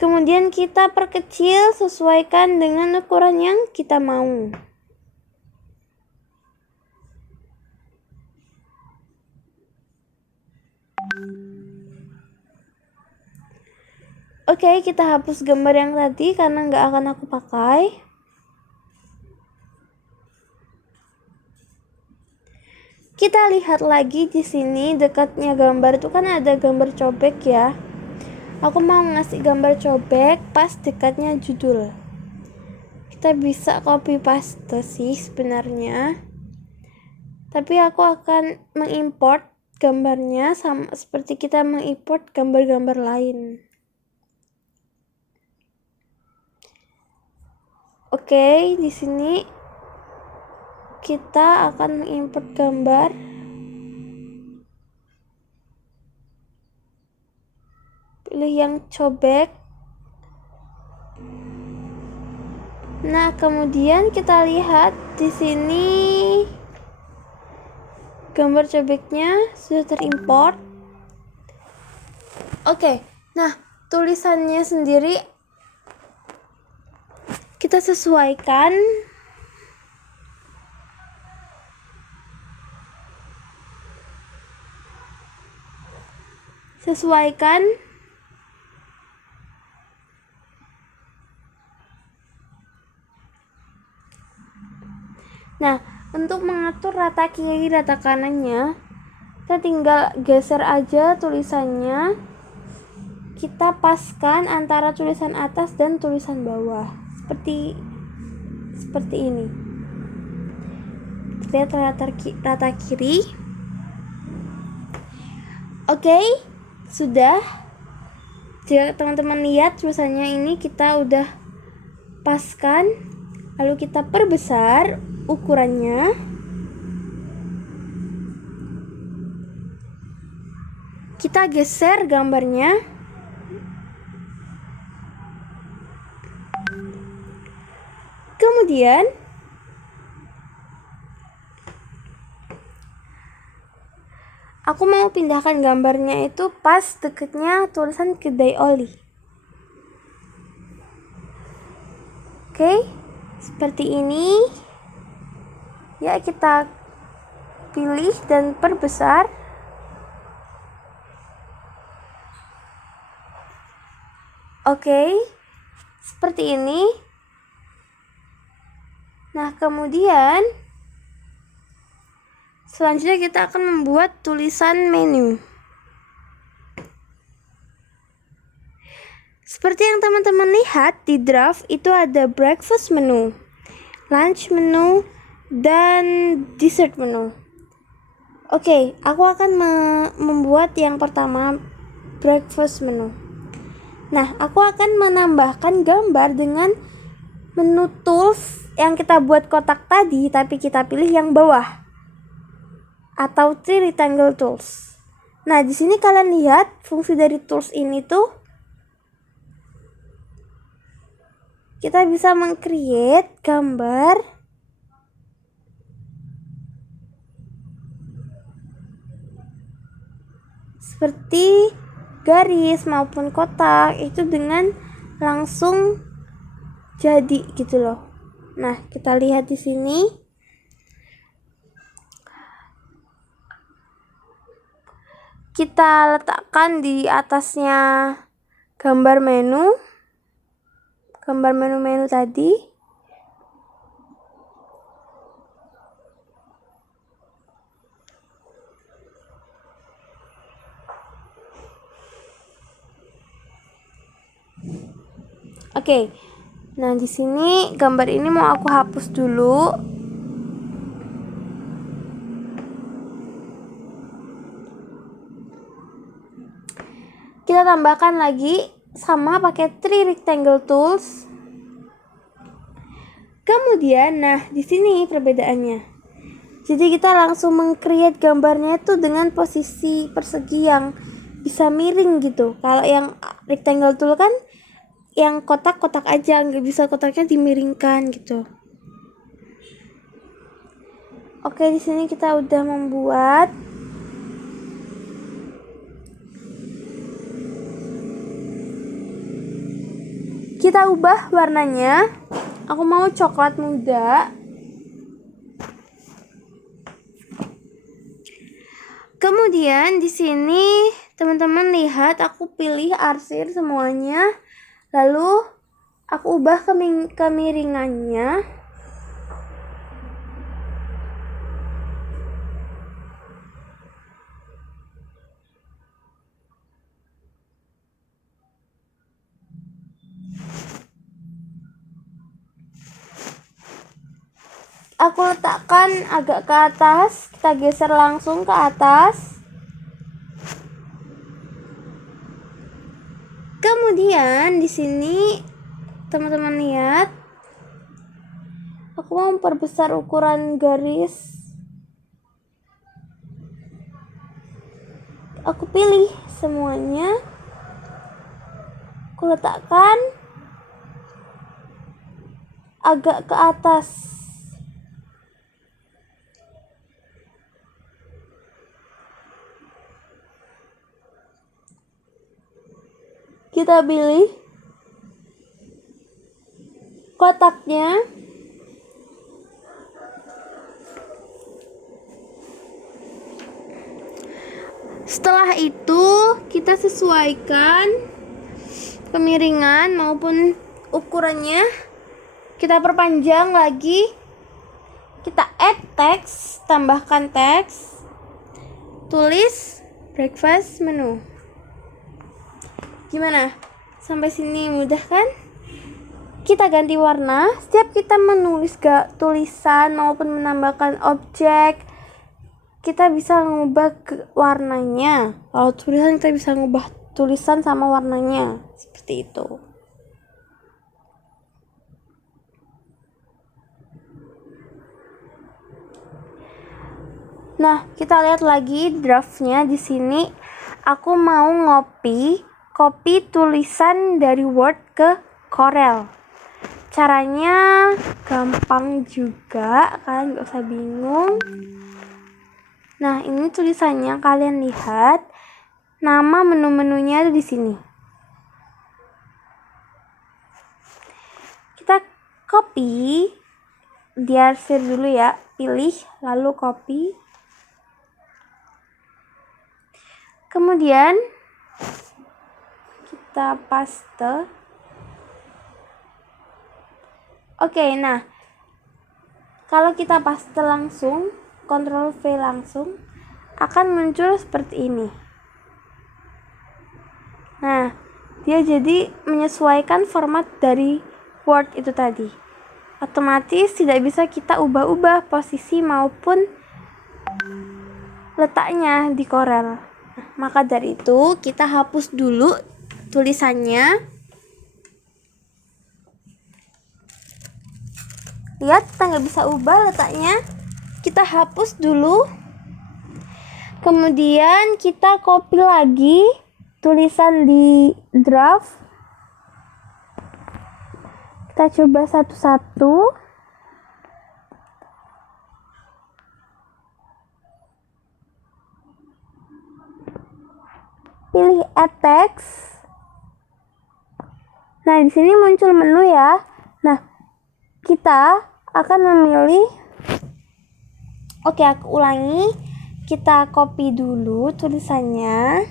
Kemudian kita perkecil sesuaikan dengan ukuran yang kita mau. Oke, kita hapus gambar yang tadi karena nggak akan aku pakai. Kita lihat lagi di sini dekatnya gambar itu kan ada gambar cobek ya. Aku mau ngasih gambar cobek pas dekatnya judul. Kita bisa copy paste sih sebenarnya. tapi aku akan mengimport gambarnya sama seperti kita mengimport gambar-gambar lain. Oke, di sini kita akan mengimport gambar. Pilih yang cobek. Nah, kemudian kita lihat di sini gambar cobeknya sudah terimport. Oke, nah tulisannya sendiri kita sesuaikan. Nah, untuk mengatur rata kiri, rata kanannya, kita tinggal geser aja tulisannya. Kita paskan antara tulisan atas dan tulisan bawah. Seperti ini. Lihat rata kiri. Oke, sudah. Jika teman-teman lihat tulisannya ini kita udah paskan. Lalu kita perbesar ukurannya. Kita geser gambarnya. Kemudian aku mau pindahkan gambarnya itu pas deketnya tulisan kedai oli. Oke, seperti ini. Ya, kita pilih dan perbesar. Oke, seperti ini. Nah, kemudian selanjutnya kita akan membuat tulisan menu. Seperti yang teman-teman lihat di draft itu ada breakfast menu, lunch menu, dan dessert menu. Oke, aku akan membuat yang pertama breakfast menu. Nah, aku akan menambahkan gambar dengan menu tools yang kita buat kotak tadi, tapi kita pilih yang bawah atau three rectangle tools. Nah, di sini kalian lihat fungsi dari tools ini tuh kita bisa meng-create gambar seperti garis maupun kotak itu dengan langsung jadi gitu loh. Nah, kita lihat di sini. Kita letakkan di atasnya gambar menu tadi. Oke. Nah, di sini gambar ini mau aku hapus dulu. Kita tambahkan lagi sama pakai three rectangle tools. Kemudian, nah di sini perbedaannya. Jadi kita langsung meng-create gambarnya itu dengan posisi persegi yang bisa miring gitu. Kalau yang rectangle tool kan yang kotak-kotak aja, nggak bisa kotaknya dimiringkan gitu. Oke, di sini kita udah membuat. Kita ubah warnanya. Aku mau coklat muda. Kemudian di sini teman-teman lihat aku pilih arsir semuanya. Lalu aku ubah kemiringannya. aku letakkan agak ke atas, kita geser langsung ke atas. Kemudian di sini teman-teman lihat, aku mau memperbesar ukuran garis. Aku pilih semuanya, aku letakkan agak ke atas. Kita pilih kotaknya. Setelah itu kita sesuaikan kemiringan maupun ukurannya. Kita perpanjang lagi. Kita add teks, tambahkan teks. Tulis breakfast menu. Gimana? Sampai sini mudah kan? Kita ganti warna. Setiap kita menulis tulisan maupun menambahkan objek, kita bisa mengubah warnanya. Kalau tulisan kita bisa mengubah tulisan sama warnanya. Seperti itu. Nah, kita lihat lagi draftnya di sini. Aku mau copy tulisan dari Word ke Corel. Caranya gampang juga, kalian gak usah bingung. Nah, ini tulisannya, kalian lihat. Nama menu-menunya ada di sini. Kita copy, diarsir dulu ya. Pilih, lalu copy. Kemudian kita paste. Oke, nah. Kalau kita paste langsung, Ctrl V langsung, akan muncul seperti ini. Nah, dia jadi menyesuaikan format dari Word itu tadi. Otomatis tidak bisa kita ubah-ubah posisi maupun letaknya di Corel. Nah, maka dari itu kita hapus dulu tulisannya. Lihat, kita nggak bisa ubah letaknya. Kita hapus dulu. Kemudian kita copy lagi tulisan di draft. Kita coba satu-satu. Pilih add text. Nah, di sini muncul menu ya. Nah, kita akan memilih. Oke, aku ulangi. Kita copy dulu tulisannya.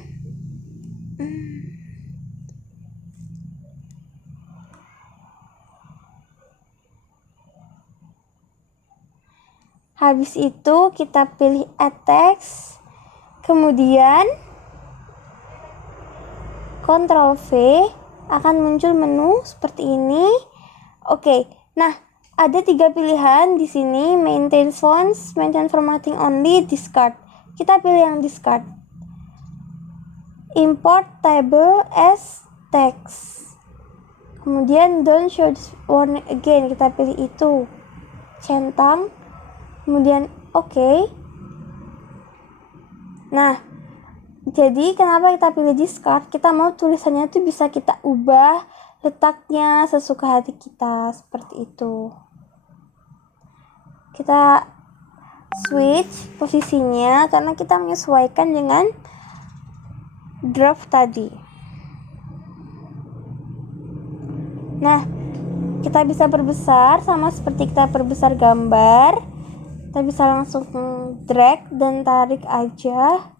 Habis itu kita pilih add text. Kemudian Ctrl V, akan muncul menu seperti ini. Oke, nah ada 3 pilihan di sini, maintain fonts, maintain formatting only, discard. Kita pilih yang discard. Import table as text. Kemudian don't show this warning again, kita pilih itu. Centang. Kemudian oke. Nah, jadi kenapa kita pilih discard? Kita mau tulisannya itu bisa kita ubah letaknya sesuka hati kita, seperti itu. Kita switch posisinya karena kita menyesuaikan dengan draft tadi. Nah, kita bisa perbesar sama seperti kita perbesar gambar. Kita bisa langsung drag dan tarik aja.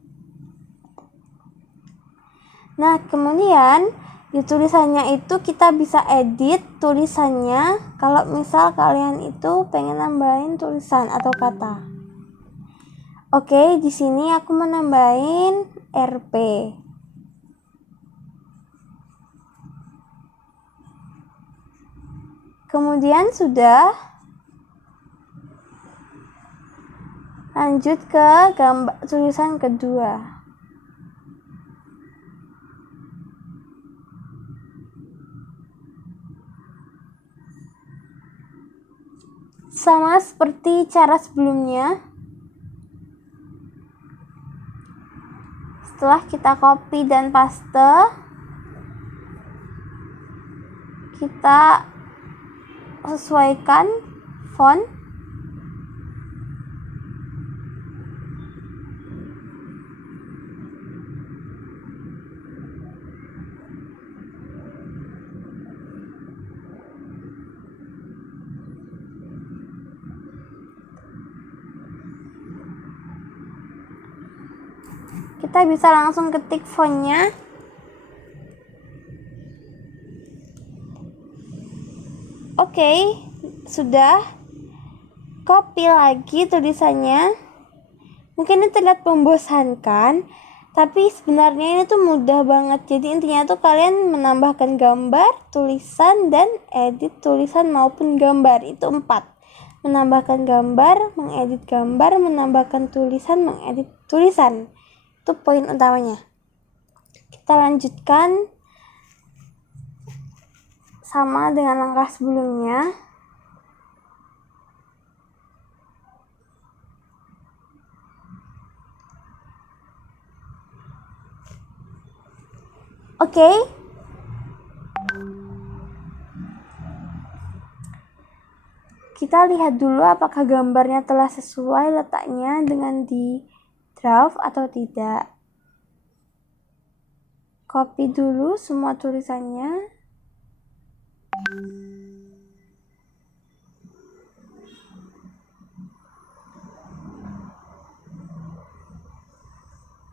Nah, kemudian di tulisannya itu kita bisa edit tulisannya kalau misal kalian itu pengen nambahin tulisan atau kata. Oke, di sini aku mau nambahin RP. Kemudian sudah. Lanjut ke gambar tulisan kedua. Sama seperti cara sebelumnya. Setelah kita copy dan paste, kita sesuaikan font. Kita bisa langsung ketik fontnya. Oke, sudah. Copy lagi tulisannya. Mungkin ini terlihat membosankan, tapi sebenarnya ini tuh mudah banget. Jadi intinya tuh kalian menambahkan gambar, tulisan, dan edit tulisan maupun gambar. Itu 4. Menambahkan gambar, mengedit gambar, menambahkan tulisan, mengedit tulisan. Itu poin utamanya. Kita lanjutkan sama dengan langkah sebelumnya. Oke. Kita lihat dulu apakah gambarnya telah sesuai letaknya dengan di draft atau tidak. Copy dulu semua tulisannya.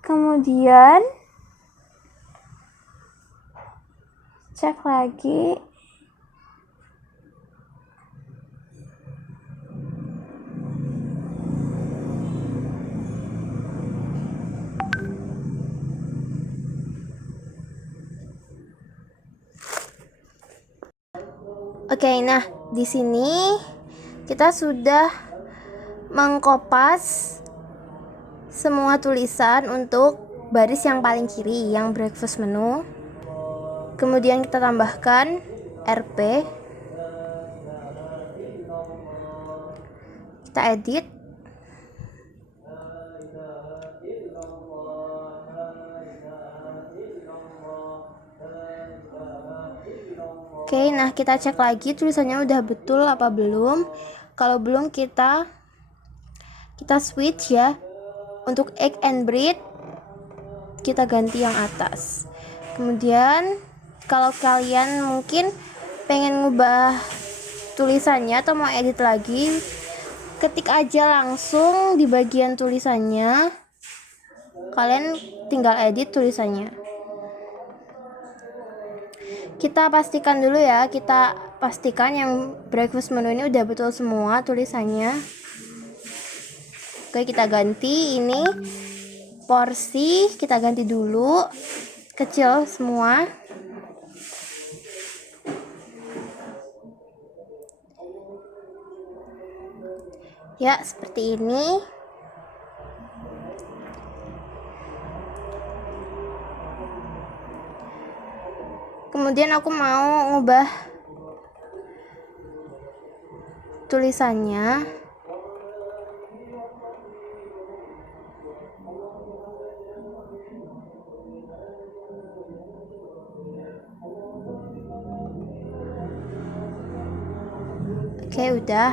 Kemudian cek lagi. Oke, nah di sini kita sudah mengkopas semua tulisan untuk baris yang paling kiri, yang breakfast menu. Kemudian kita tambahkan RP. Kita edit. Oke, nah kita cek lagi tulisannya udah betul apa belum. Kalau belum kita switch ya. Untuk egg and bread kita ganti yang atas. Kemudian kalau kalian mungkin pengen ngubah tulisannya atau mau edit lagi, ketik aja langsung di bagian tulisannya. Kalian tinggal edit tulisannya. Kita pastikan dulu ya, kita pastikan yang breakfast menu ini udah betul semua tulisannya. Oke, kita ganti ini porsi, kita ganti dulu kecil semua. Ya, seperti ini. Kemudian aku mau ngubah tulisannya. Oke, udah.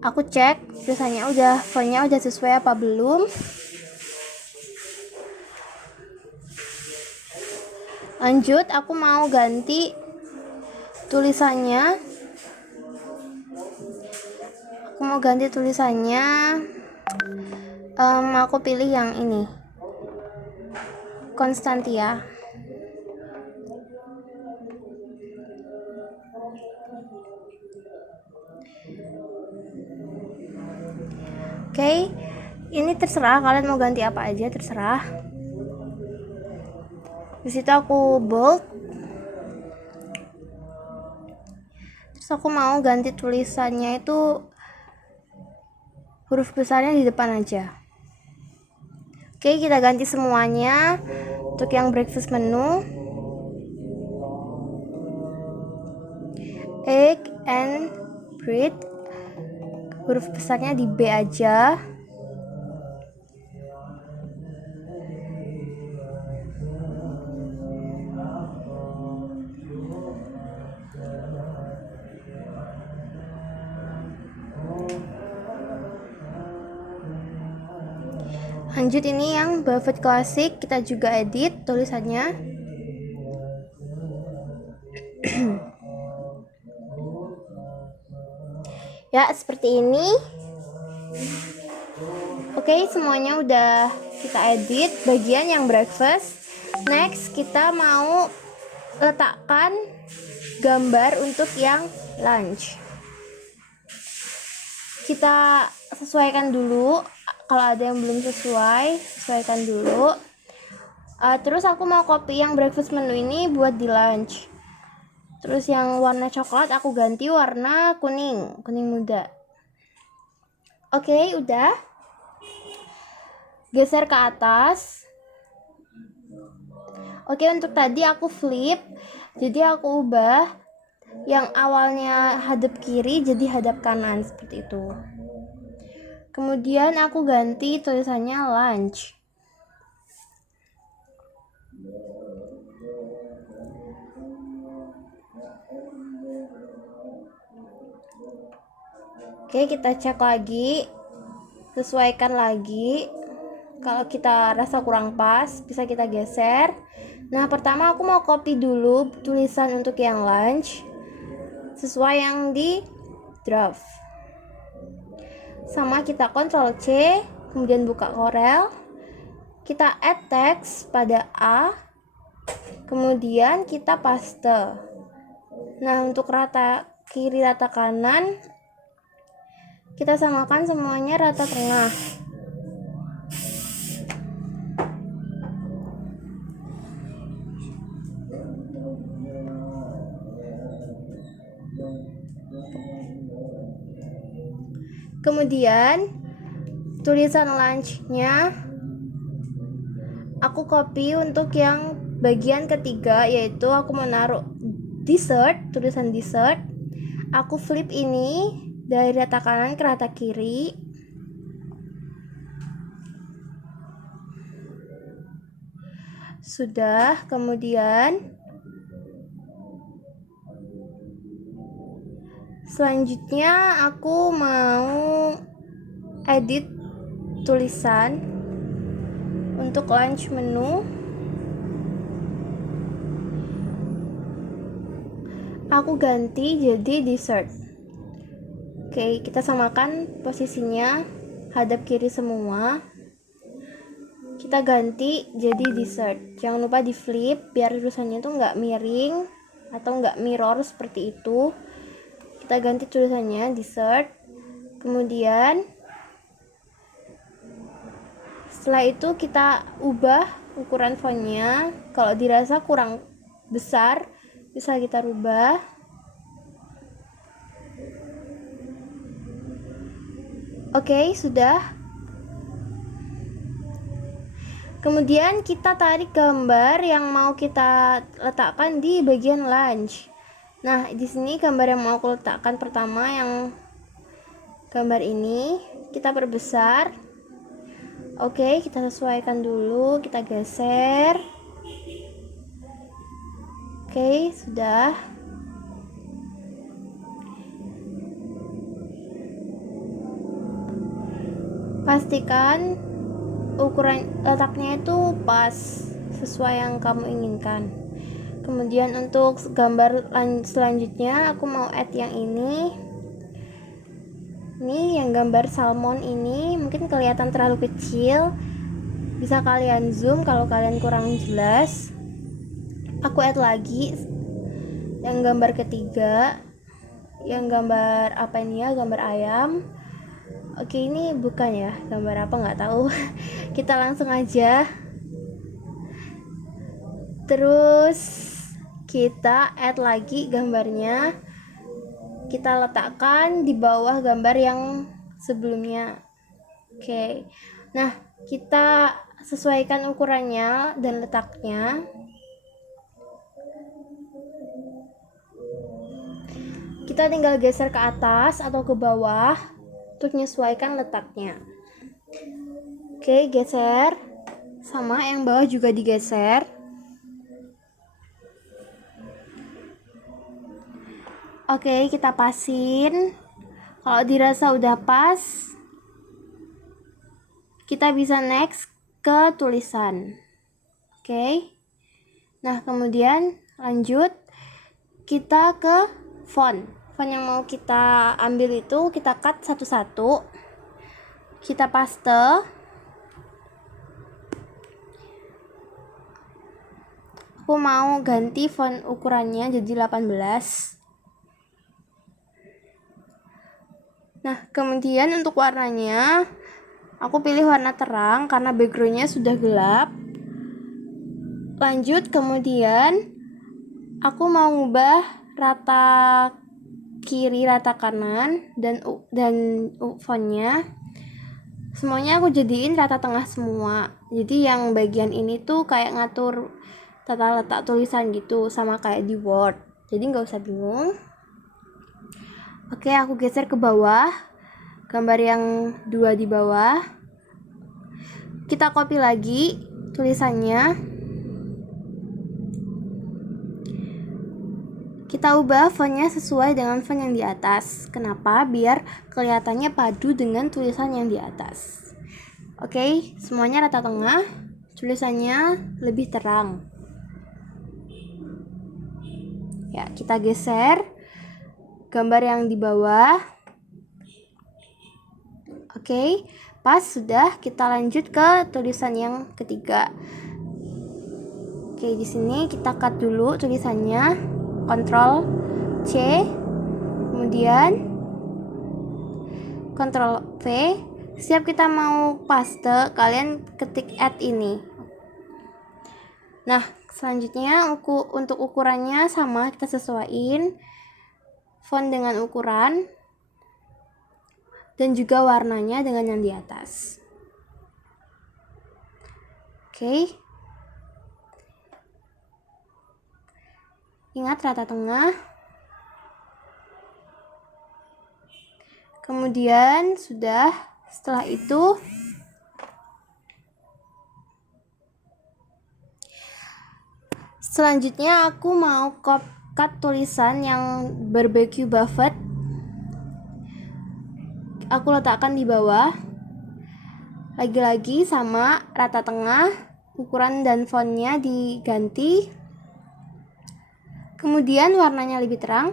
Aku cek tulisannya udah, fontnya udah sesuai apa belum. Lanjut, aku mau ganti tulisannya. Aku pilih yang ini, Konstantia. Oke, ini terserah kalian mau ganti apa aja, terserah. Di situ aku bold. Terus aku mau ganti tulisannya itu huruf besarnya di depan aja. Oke, kita ganti semuanya. Untuk yang breakfast menu, egg and bread, huruf besarnya di B aja. Lanjut, ini yang buffet klasik, kita juga edit tulisannya. Ya, seperti ini. Oke, semuanya udah kita edit bagian yang breakfast. Next, kita mau letakkan gambar untuk yang lunch. Kita sesuaikan dulu. Kalau ada yang belum sesuai, sesuaikan dulu. Terus aku mau copy yang breakfast menu ini buat di lunch. Terus yang warna coklat aku ganti warna kuning muda. Oke, udah. Geser ke atas. Oke, untuk tadi aku flip. Jadi aku ubah yang awalnya hadap kiri jadi hadap kanan, seperti itu. Kemudian aku ganti tulisannya lunch. Oke, kita cek lagi, sesuaikan lagi. Kalau kita rasa kurang pas, bisa kita geser. Nah, pertama aku mau copy dulu tulisan untuk yang lunch sesuai yang di draft. Sama kita Ctrl C, kemudian buka Corel. Kita add text pada A, kemudian kita paste. Nah, untuk rata kiri rata kanan, kita samakan semuanya rata tengah. Kemudian tulisan lunch-nya aku copy untuk yang bagian ketiga, yaitu aku menaruh dessert, tulisan dessert. Aku flip ini dari rata kanan ke rata kiri. Sudah, kemudian selanjutnya aku mau edit tulisan untuk lunch menu. Aku ganti jadi dessert. Oke, kita samakan posisinya hadap kiri semua. Kita ganti jadi dessert. Jangan lupa di flip biar tulisannya tuh nggak miring atau nggak mirror seperti itu. Kita ganti tulisannya dessert. Kemudian setelah itu kita ubah ukuran fontnya. Kalau dirasa kurang besar, bisa kita rubah. Oke, sudah. Kemudian kita tarik gambar yang mau kita letakkan di bagian lunch. Nah, di sini gambar yang mau aku letakkan pertama, yang gambar ini kita perbesar. Oke, kita sesuaikan dulu, kita geser. Oke, sudah. Pastikan ukuran letaknya itu pas sesuai yang kamu inginkan. Kemudian untuk gambar selanjutnya aku mau add yang ini. Ini yang gambar salmon ini mungkin kelihatan terlalu kecil. Bisa kalian zoom kalau kalian kurang jelas. Aku add lagi yang gambar ketiga. Yang gambar apa ini ya? Gambar ayam. Oke, ini bukan ya, gambar apa nggak tahu. Kita langsung aja. Terus kita add lagi gambarnya. Kita letakkan di bawah gambar yang sebelumnya. Oke. Nah, kita sesuaikan ukurannya dan letaknya. Kita tinggal geser ke atas atau ke bawah untuk menyesuaikan letaknya. Oke, geser. Sama yang bawah juga digeser. Oke, kita pasin. Kalau dirasa udah pas, kita bisa next ke tulisan. Oke. Nah, kemudian lanjut kita ke font. Font yang mau kita ambil itu kita cut satu-satu. Kita paste. Aku mau ganti font ukurannya jadi 18. Nah, kemudian untuk warnanya aku pilih warna terang karena backgroundnya sudah gelap. Lanjut, kemudian aku mau ngubah rata kiri, rata kanan, dan fontnya semuanya aku jadiin rata tengah semua. Jadi yang bagian ini tuh kayak ngatur tata letak tulisan gitu, sama kayak di Word. Jadi nggak usah bingung. Oke, aku geser ke bawah, gambar yang 2 di bawah. Kita copy lagi tulisannya. Kita ubah fontnya sesuai dengan font yang di atas. Kenapa? Biar kelihatannya padu dengan tulisan yang di atas. Oke, semuanya rata tengah. Tulisannya lebih terang. Ya, kita geser gambar yang di bawah. Oke, pas sudah. Kita lanjut ke tulisan yang ketiga. Oke, di sini kita cut dulu tulisannya. Ctrl C, kemudian Ctrl V. Siap kita mau paste, kalian ketik add ini. Nah, selanjutnya untuk ukurannya sama, kita sesuaiin font dengan ukuran dan juga warnanya dengan yang di atas. Oke. Ingat rata tengah. Kemudian setelah itu selanjutnya aku mau cut tulisan yang barbecue buffet. Aku letakkan di bawah. Lagi-lagi sama rata tengah, ukuran dan fontnya diganti. Kemudian warnanya lebih terang.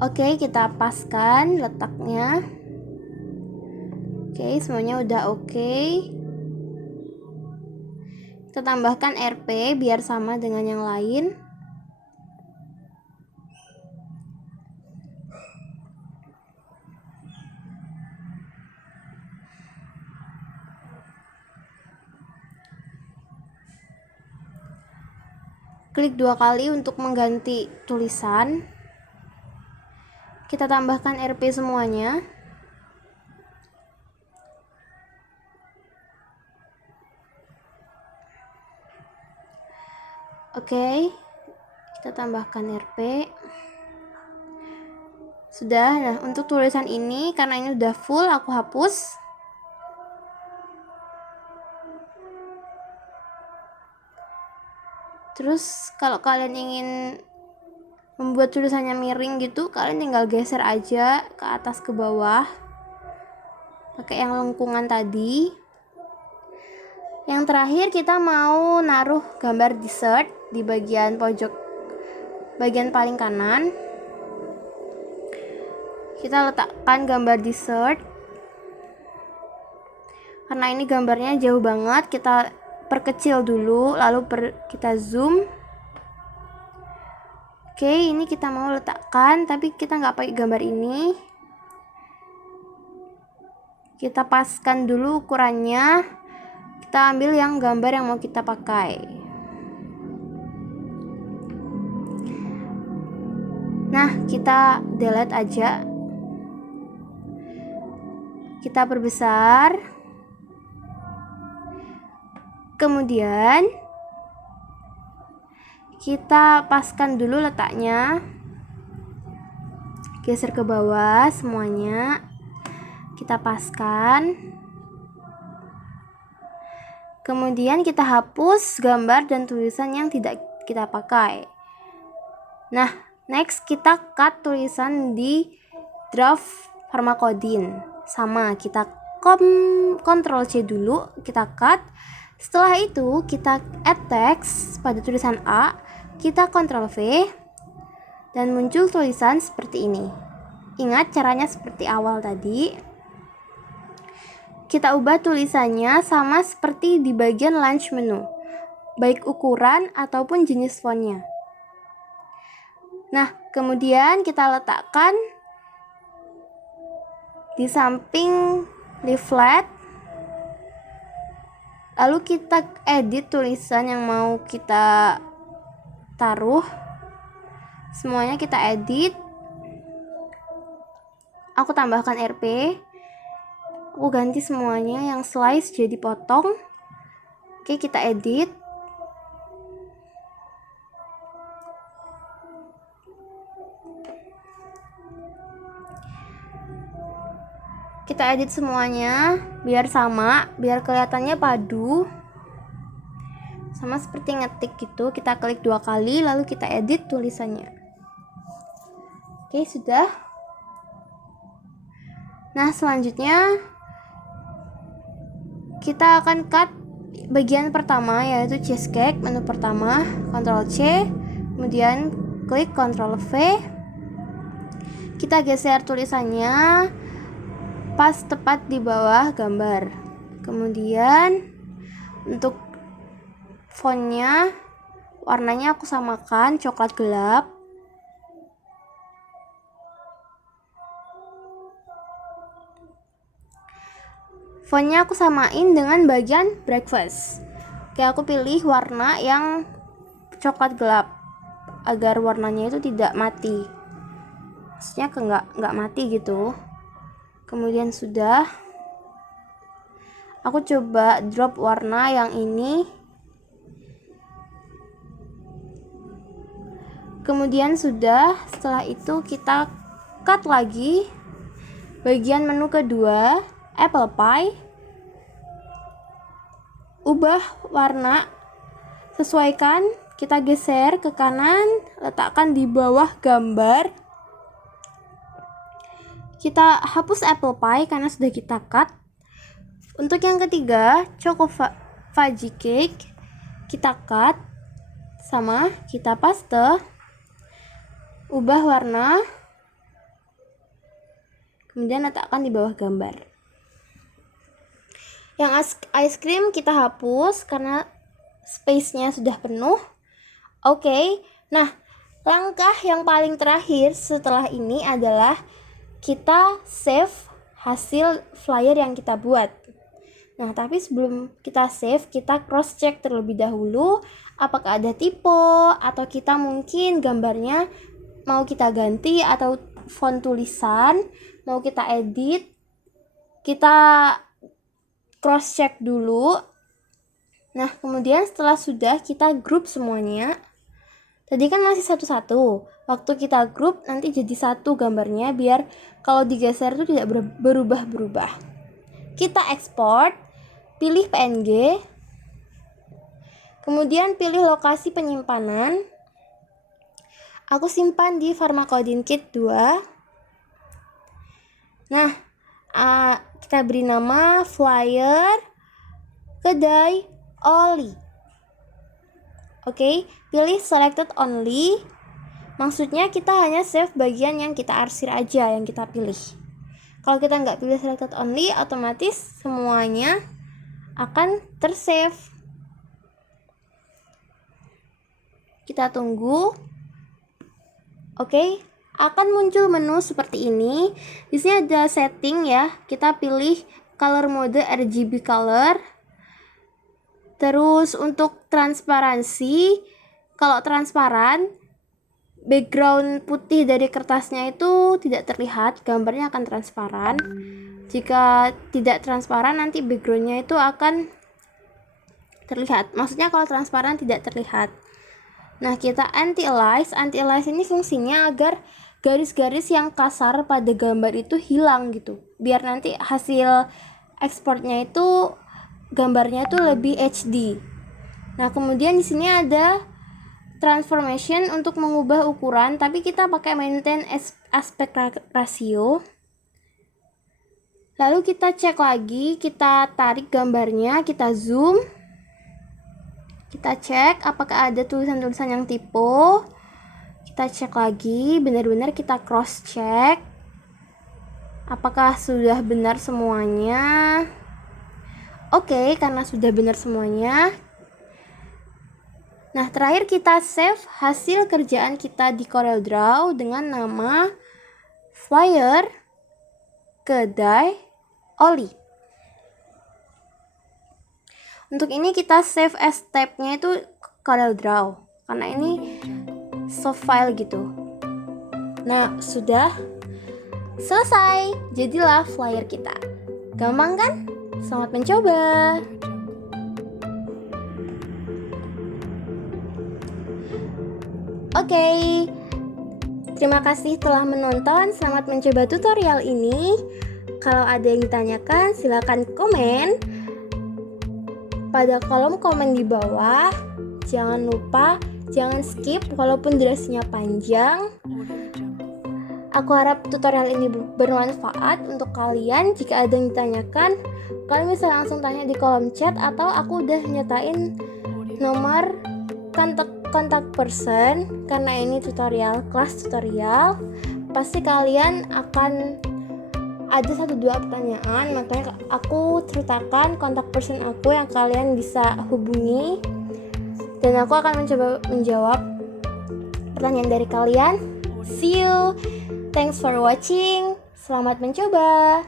Oke, kita paskan letaknya. Oke, semuanya udah oke. Kita tambahkan RP biar sama dengan yang lain. Klik 2 kali untuk mengganti tulisan. Kita tambahkan RP semuanya. Oke, kita tambahkan RP. Sudah. Nah, untuk tulisan ini karena ini udah full, aku hapus. Terus kalau kalian ingin membuat tulisannya miring gitu, kalian tinggal geser aja ke atas ke bawah pakai yang lengkungan tadi. Yang terakhir kita mau naruh gambar dessert di bagian pojok, bagian paling kanan. Kita letakkan gambar dessert. Karena ini gambarnya jauh banget, kita perkecil dulu, lalu kita zoom. Oke, ini kita mau letakkan, tapi kita nggak pakai gambar ini. Kita paskan dulu ukurannya. Kita ambil yang gambar yang mau kita pakai. Nah, Nah, kita delete aja. Kita perbesar. Kemudian kita paskan dulu letaknya. Geser ke bawah semuanya. Kita paskan. Kemudian kita hapus gambar dan tulisan yang tidak kita pakai. Nah, next kita cut tulisan di draft Pharmacodine. Sama, kita Ctrl C dulu, kita cut. Setelah itu kita add text pada tulisan A, kita Ctrl V dan muncul tulisan seperti ini. Ingat caranya seperti awal tadi. Kita ubah tulisannya sama seperti di bagian launch menu, baik ukuran ataupun jenis fontnya. Nah, kemudian kita letakkan di samping leaflet. Lalu kita edit tulisan yang mau kita taruh. Semuanya kita edit. Aku tambahkan RP. Aku ganti semuanya yang slice jadi potong. Oke, kita edit. Kita edit semuanya biar sama, biar kelihatannya padu. Sama seperti ngetik gitu, kita klik 2 kali lalu kita edit tulisannya. Oke, sudah. Nah, selanjutnya kita akan cut bagian pertama, yaitu cheesecake. Menu pertama, Ctrl C, kemudian klik Ctrl V. Kita geser tulisannya pas tepat di bawah gambar. Kemudian untuk fontnya, warnanya aku samakan coklat gelap. Fontnya aku samain dengan bagian breakfast. Oke, aku pilih warna yang coklat gelap agar warnanya itu tidak mati. Maksudnya nggak mati gitu. Kemudian sudah, aku coba drop warna yang ini. Kemudian sudah, setelah itu kita cut lagi bagian menu kedua, apple pie. Ubah warna, sesuaikan, kita geser ke kanan, letakkan di bawah gambar. Kita hapus apple pie karena sudah kita cut. Untuk yang ketiga, choco fudgy cake, kita cut, sama kita paste, ubah warna, kemudian letakkan di bawah gambar. Yang ice cream kita hapus karena space-nya sudah penuh. Oke, nah langkah yang paling terakhir setelah ini adalah kita save hasil flyer yang kita buat. Nah, tapi sebelum kita save, kita cross check terlebih dahulu apakah ada typo atau kita mungkin gambarnya mau kita ganti atau font tulisan mau kita edit. Kita cross check dulu. Nah, kemudian setelah sudah kita group semuanya. Tadi kan masih satu-satu. Waktu kita group nanti jadi satu gambarnya biar kalau digeser itu tidak berubah-berubah. Kita export, pilih PNG. Kemudian pilih lokasi penyimpanan. Aku simpan di Pharmacodine Kit 2. Nah, kita beri nama flyer kedai Oli. Oke, pilih selected only. Maksudnya kita hanya save bagian yang kita arsir aja, yang kita pilih. Kalau kita nggak pilih selected only, otomatis semuanya akan tersave. Kita tunggu. Oke, akan muncul menu seperti ini. Di sini ada setting ya. Kita pilih color mode RGB color. Terus untuk transparansi, kalau transparan background putih dari kertasnya itu tidak terlihat, gambarnya akan transparan. Jika tidak transparan, nanti backgroundnya itu akan terlihat. Maksudnya kalau transparan tidak terlihat. Nah, kita anti-alias. Anti-alias ini fungsinya agar garis-garis yang kasar pada gambar itu hilang gitu. Biar nanti hasil ekspornya itu gambarnya itu lebih HD. Nah, kemudian di sini ada transformation untuk mengubah ukuran, tapi kita pakai maintain aspect ratio. Lalu kita cek lagi, kita tarik gambarnya, kita zoom. Kita cek apakah ada tulisan-tulisan yang typo. Kita cek lagi, benar-benar kita cross check. Apakah sudah benar semuanya? Oke, karena sudah benar semuanya. Nah, terakhir kita save hasil kerjaan kita di CorelDRAW dengan nama flyer kedai oli. Untuk ini kita save as tab-nya itu CorelDRAW karena ini soft file gitu. Nah, sudah selesai. Jadilah flyer kita. Gampang kan? Selamat mencoba. Oke, terima kasih telah menonton. Selamat mencoba tutorial ini. Kalau ada yang ditanyakan, silakan komen pada kolom komen di bawah. Jangan lupa, jangan skip walaupun durasinya panjang. Aku harap tutorial ini bermanfaat untuk kalian. Jika ada yang ditanyakan, kalian bisa langsung tanya di kolom chat atau aku udah nyatain nomor kontak person. Karena ini tutorial, kelas tutorial, pasti kalian akan ada 1-2 pertanyaan, makanya aku ceritakan kontak person aku yang kalian bisa hubungi, dan aku akan mencoba menjawab pertanyaan dari kalian. See you, thanks for watching, selamat mencoba.